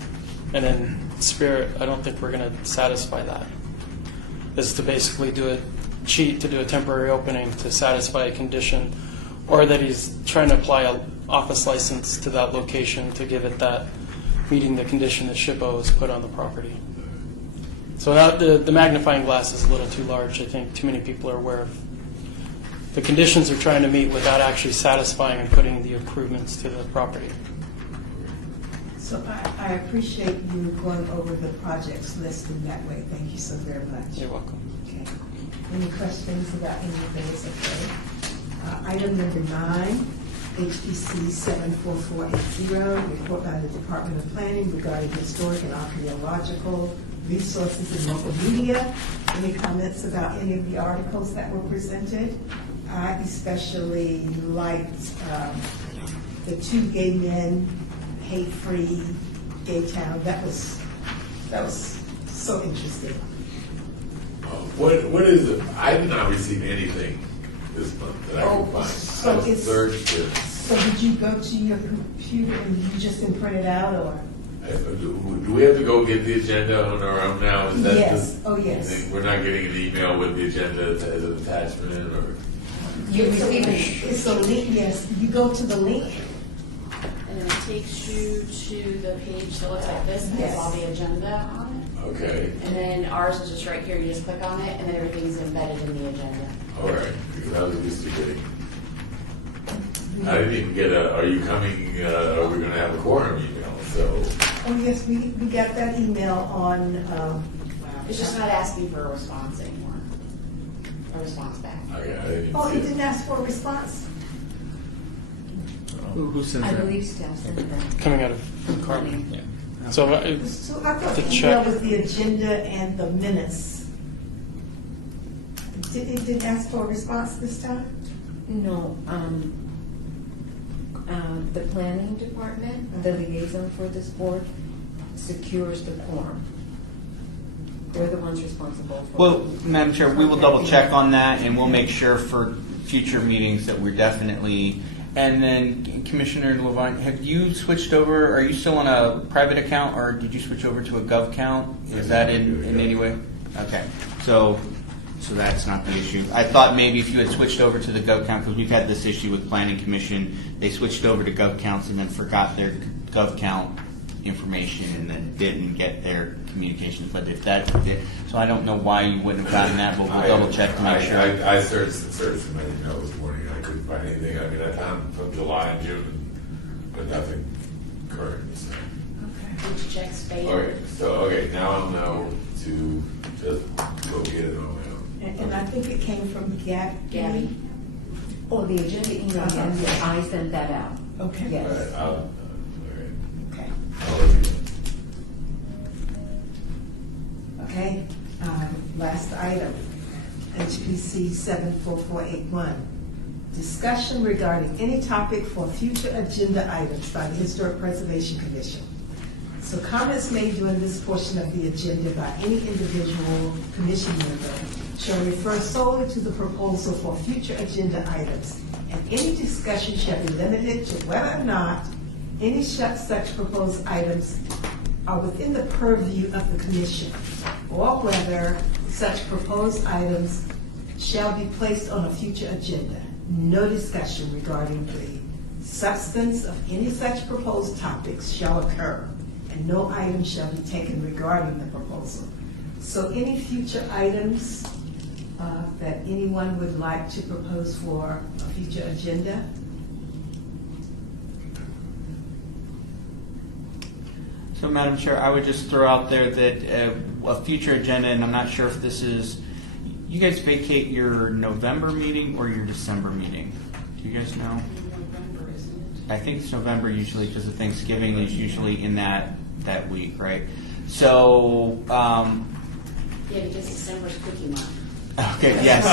And in spirit, I don't think we're going to satisfy that. Is to basically cheat to do a temporary opening to satisfy a condition, or that he's trying to apply an office license to that location to give it that meeting the condition that SHPO has put on the property. So the magnifying glass is a little too large. I think too many people are aware of the conditions they're trying to meet without actually satisfying and putting the improvements to the property. So I appreciate you going over the projects list in that way. Thank you so very much. You're welcome. Okay. Any questions about any of those? Okay. Item number 9, HPC 74480, report by the Department of Planning regarding historic and archaeological resources in local media. Any comments about any of the articles that were presented? I especially liked the 2 gay men, hate-free gay town. That was so interesting. What is it? I did not receive anything this month that I could find. So I searched it. So did you go to your computer and you just didn't print it out, or? Do we have to go get the agenda on our own now? Is that Yes. the Oh, yes. thing? We're not getting an email with the agenda as an attachment, or? You received It's a link, yes. You go to the link. And then it takes you to the page that looks like this, and has Yes. all the agenda on it. Okay. And then ours is just right here, you just click on it, and then everything's embedded in the agenda. All right. Because I was used to getting. I didn't even get a. Are you coming? Are we going to have a quorum email? So. Oh, yes, we got that email on, It's just not asking for a response anymore. A response back. Okay, I didn't oh, see you it. didn't ask for a response? Who sends I that? believe staff sent that. Coming out of Carmen. So So I thought To the check. email was the agenda and the minutes. It didn't ask for a response this time? No, the planning department, the liaison for this board, secures the quorum. They're the ones responsible for. Well, Madam Chair, we will double check on that, and we'll make sure for future meetings that we're definitely. And then Commissioner Levine, have you switched over? Are you still on a private account, or did you switch over to a gov account? Is that in any way? Okay, so that's not the issue. I thought maybe if you had switched over to the gov account, because we've had this issue with Planning Commission, they switched over to gov accounts and then forgot their gov account information and then didn't get their communications. But if that did, so I don't know why you wouldn't have gotten that, but we'll double check to make sure. I searched my email this morning. I couldn't find anything. I mean, I found from July and June, but nothing current. So. Did you check spam? Okay, now I'll know to just go get it on my own. And I think it came from Gabby. Oh, the agenda email, yes, I sent that out. Okay. All Yes. right, Okay. I'll let you know. Okay, last item, HPC 74481. Discussion regarding any topic for future agenda items by the Historic Preservation Commission. So comments made during this portion of the agenda by any individual commission member shall refer solely to the proposal for future agenda items, and any discussion shall be limited to whether or not any such proposed items are within the purview of the commission, or whether such proposed items shall be placed on a future agenda. No discussion regarding the substance of any such proposed topics shall occur, and no item shall be taken regarding the proposal. So any future items that anyone would like to propose for a future agenda? So, Madam Chair, I would just throw out there that a future agenda, and I'm not sure if this is, you guys vacate your November meeting or your December meeting? Do you guys know? November, isn't it? I think it's November usually because of Thanksgiving is usually in that week, right? So, Yeah, because December's cookie month. okay, yes.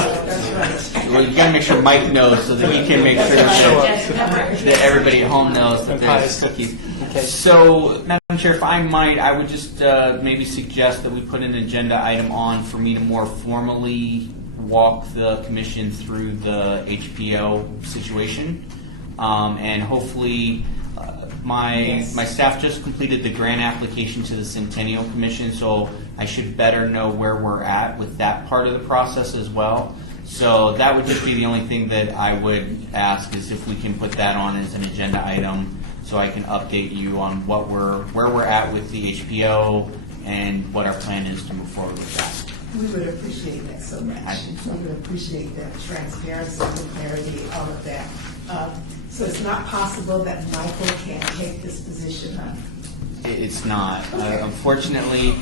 Well, you got to make sure Mike knows so that he can make sure that everybody at home knows that there's cookies. So, Madam Chair, if I might, I would just maybe suggest that we put an agenda item on for me to more formally walk the commission through the HPO situation, and hopefully My Yes. my staff just completed the grant application to the Centennial Commission, so I should better know where we're at with that part of the process as well. So that would just be the only thing that I would ask is if we can put that on as an agenda item, so I can update you on where we're at with the HPO and what our plan is to move forward with that. We would appreciate that so much. I think so. We would appreciate that transparency, the clarity, all of that. So it's not possible that Michael can take this position up? It's not. Okay. Unfortunately,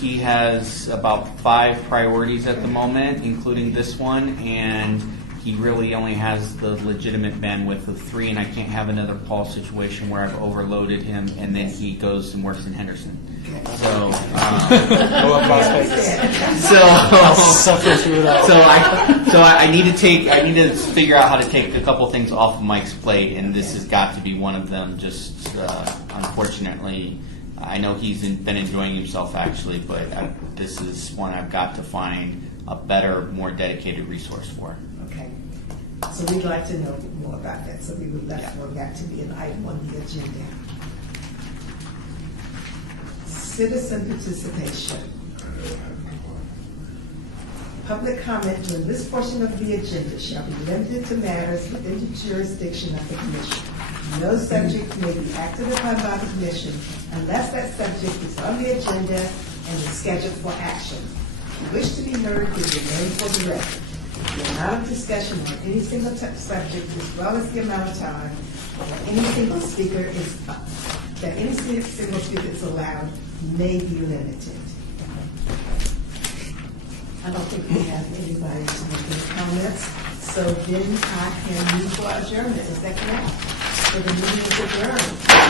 he has about 5 priorities at the moment, including this one, and he really only has the legitimate bandwidth of 3, and I can't have another Paul situation where I've overloaded him and then he goes and works in Henderson. So, Suffer through that. so I need to figure out how to take a couple things off of Mike's plate, and this has got to be one of them. Just unfortunately, I know he's been enjoying himself actually, but this is one I've got to find a better, more dedicated resource for. Okay. So we'd like to know more about that, so we would like for that to be an item on the agenda. Citizen participation. Public comment during this portion of the agenda shall be limited to matters within the jurisdiction of the commission. No subject may be acted upon by the commission unless that subject is on the agenda and is scheduled for action. If you wish to be heard, give your name for the record. The amount of discussion on any single subject, as well as the amount of time that any single speaker is allowed, may be limited. I don't think we have anybody to make any comments, so then I can move for adjournment. Is that correct? So the meeting is adjourned.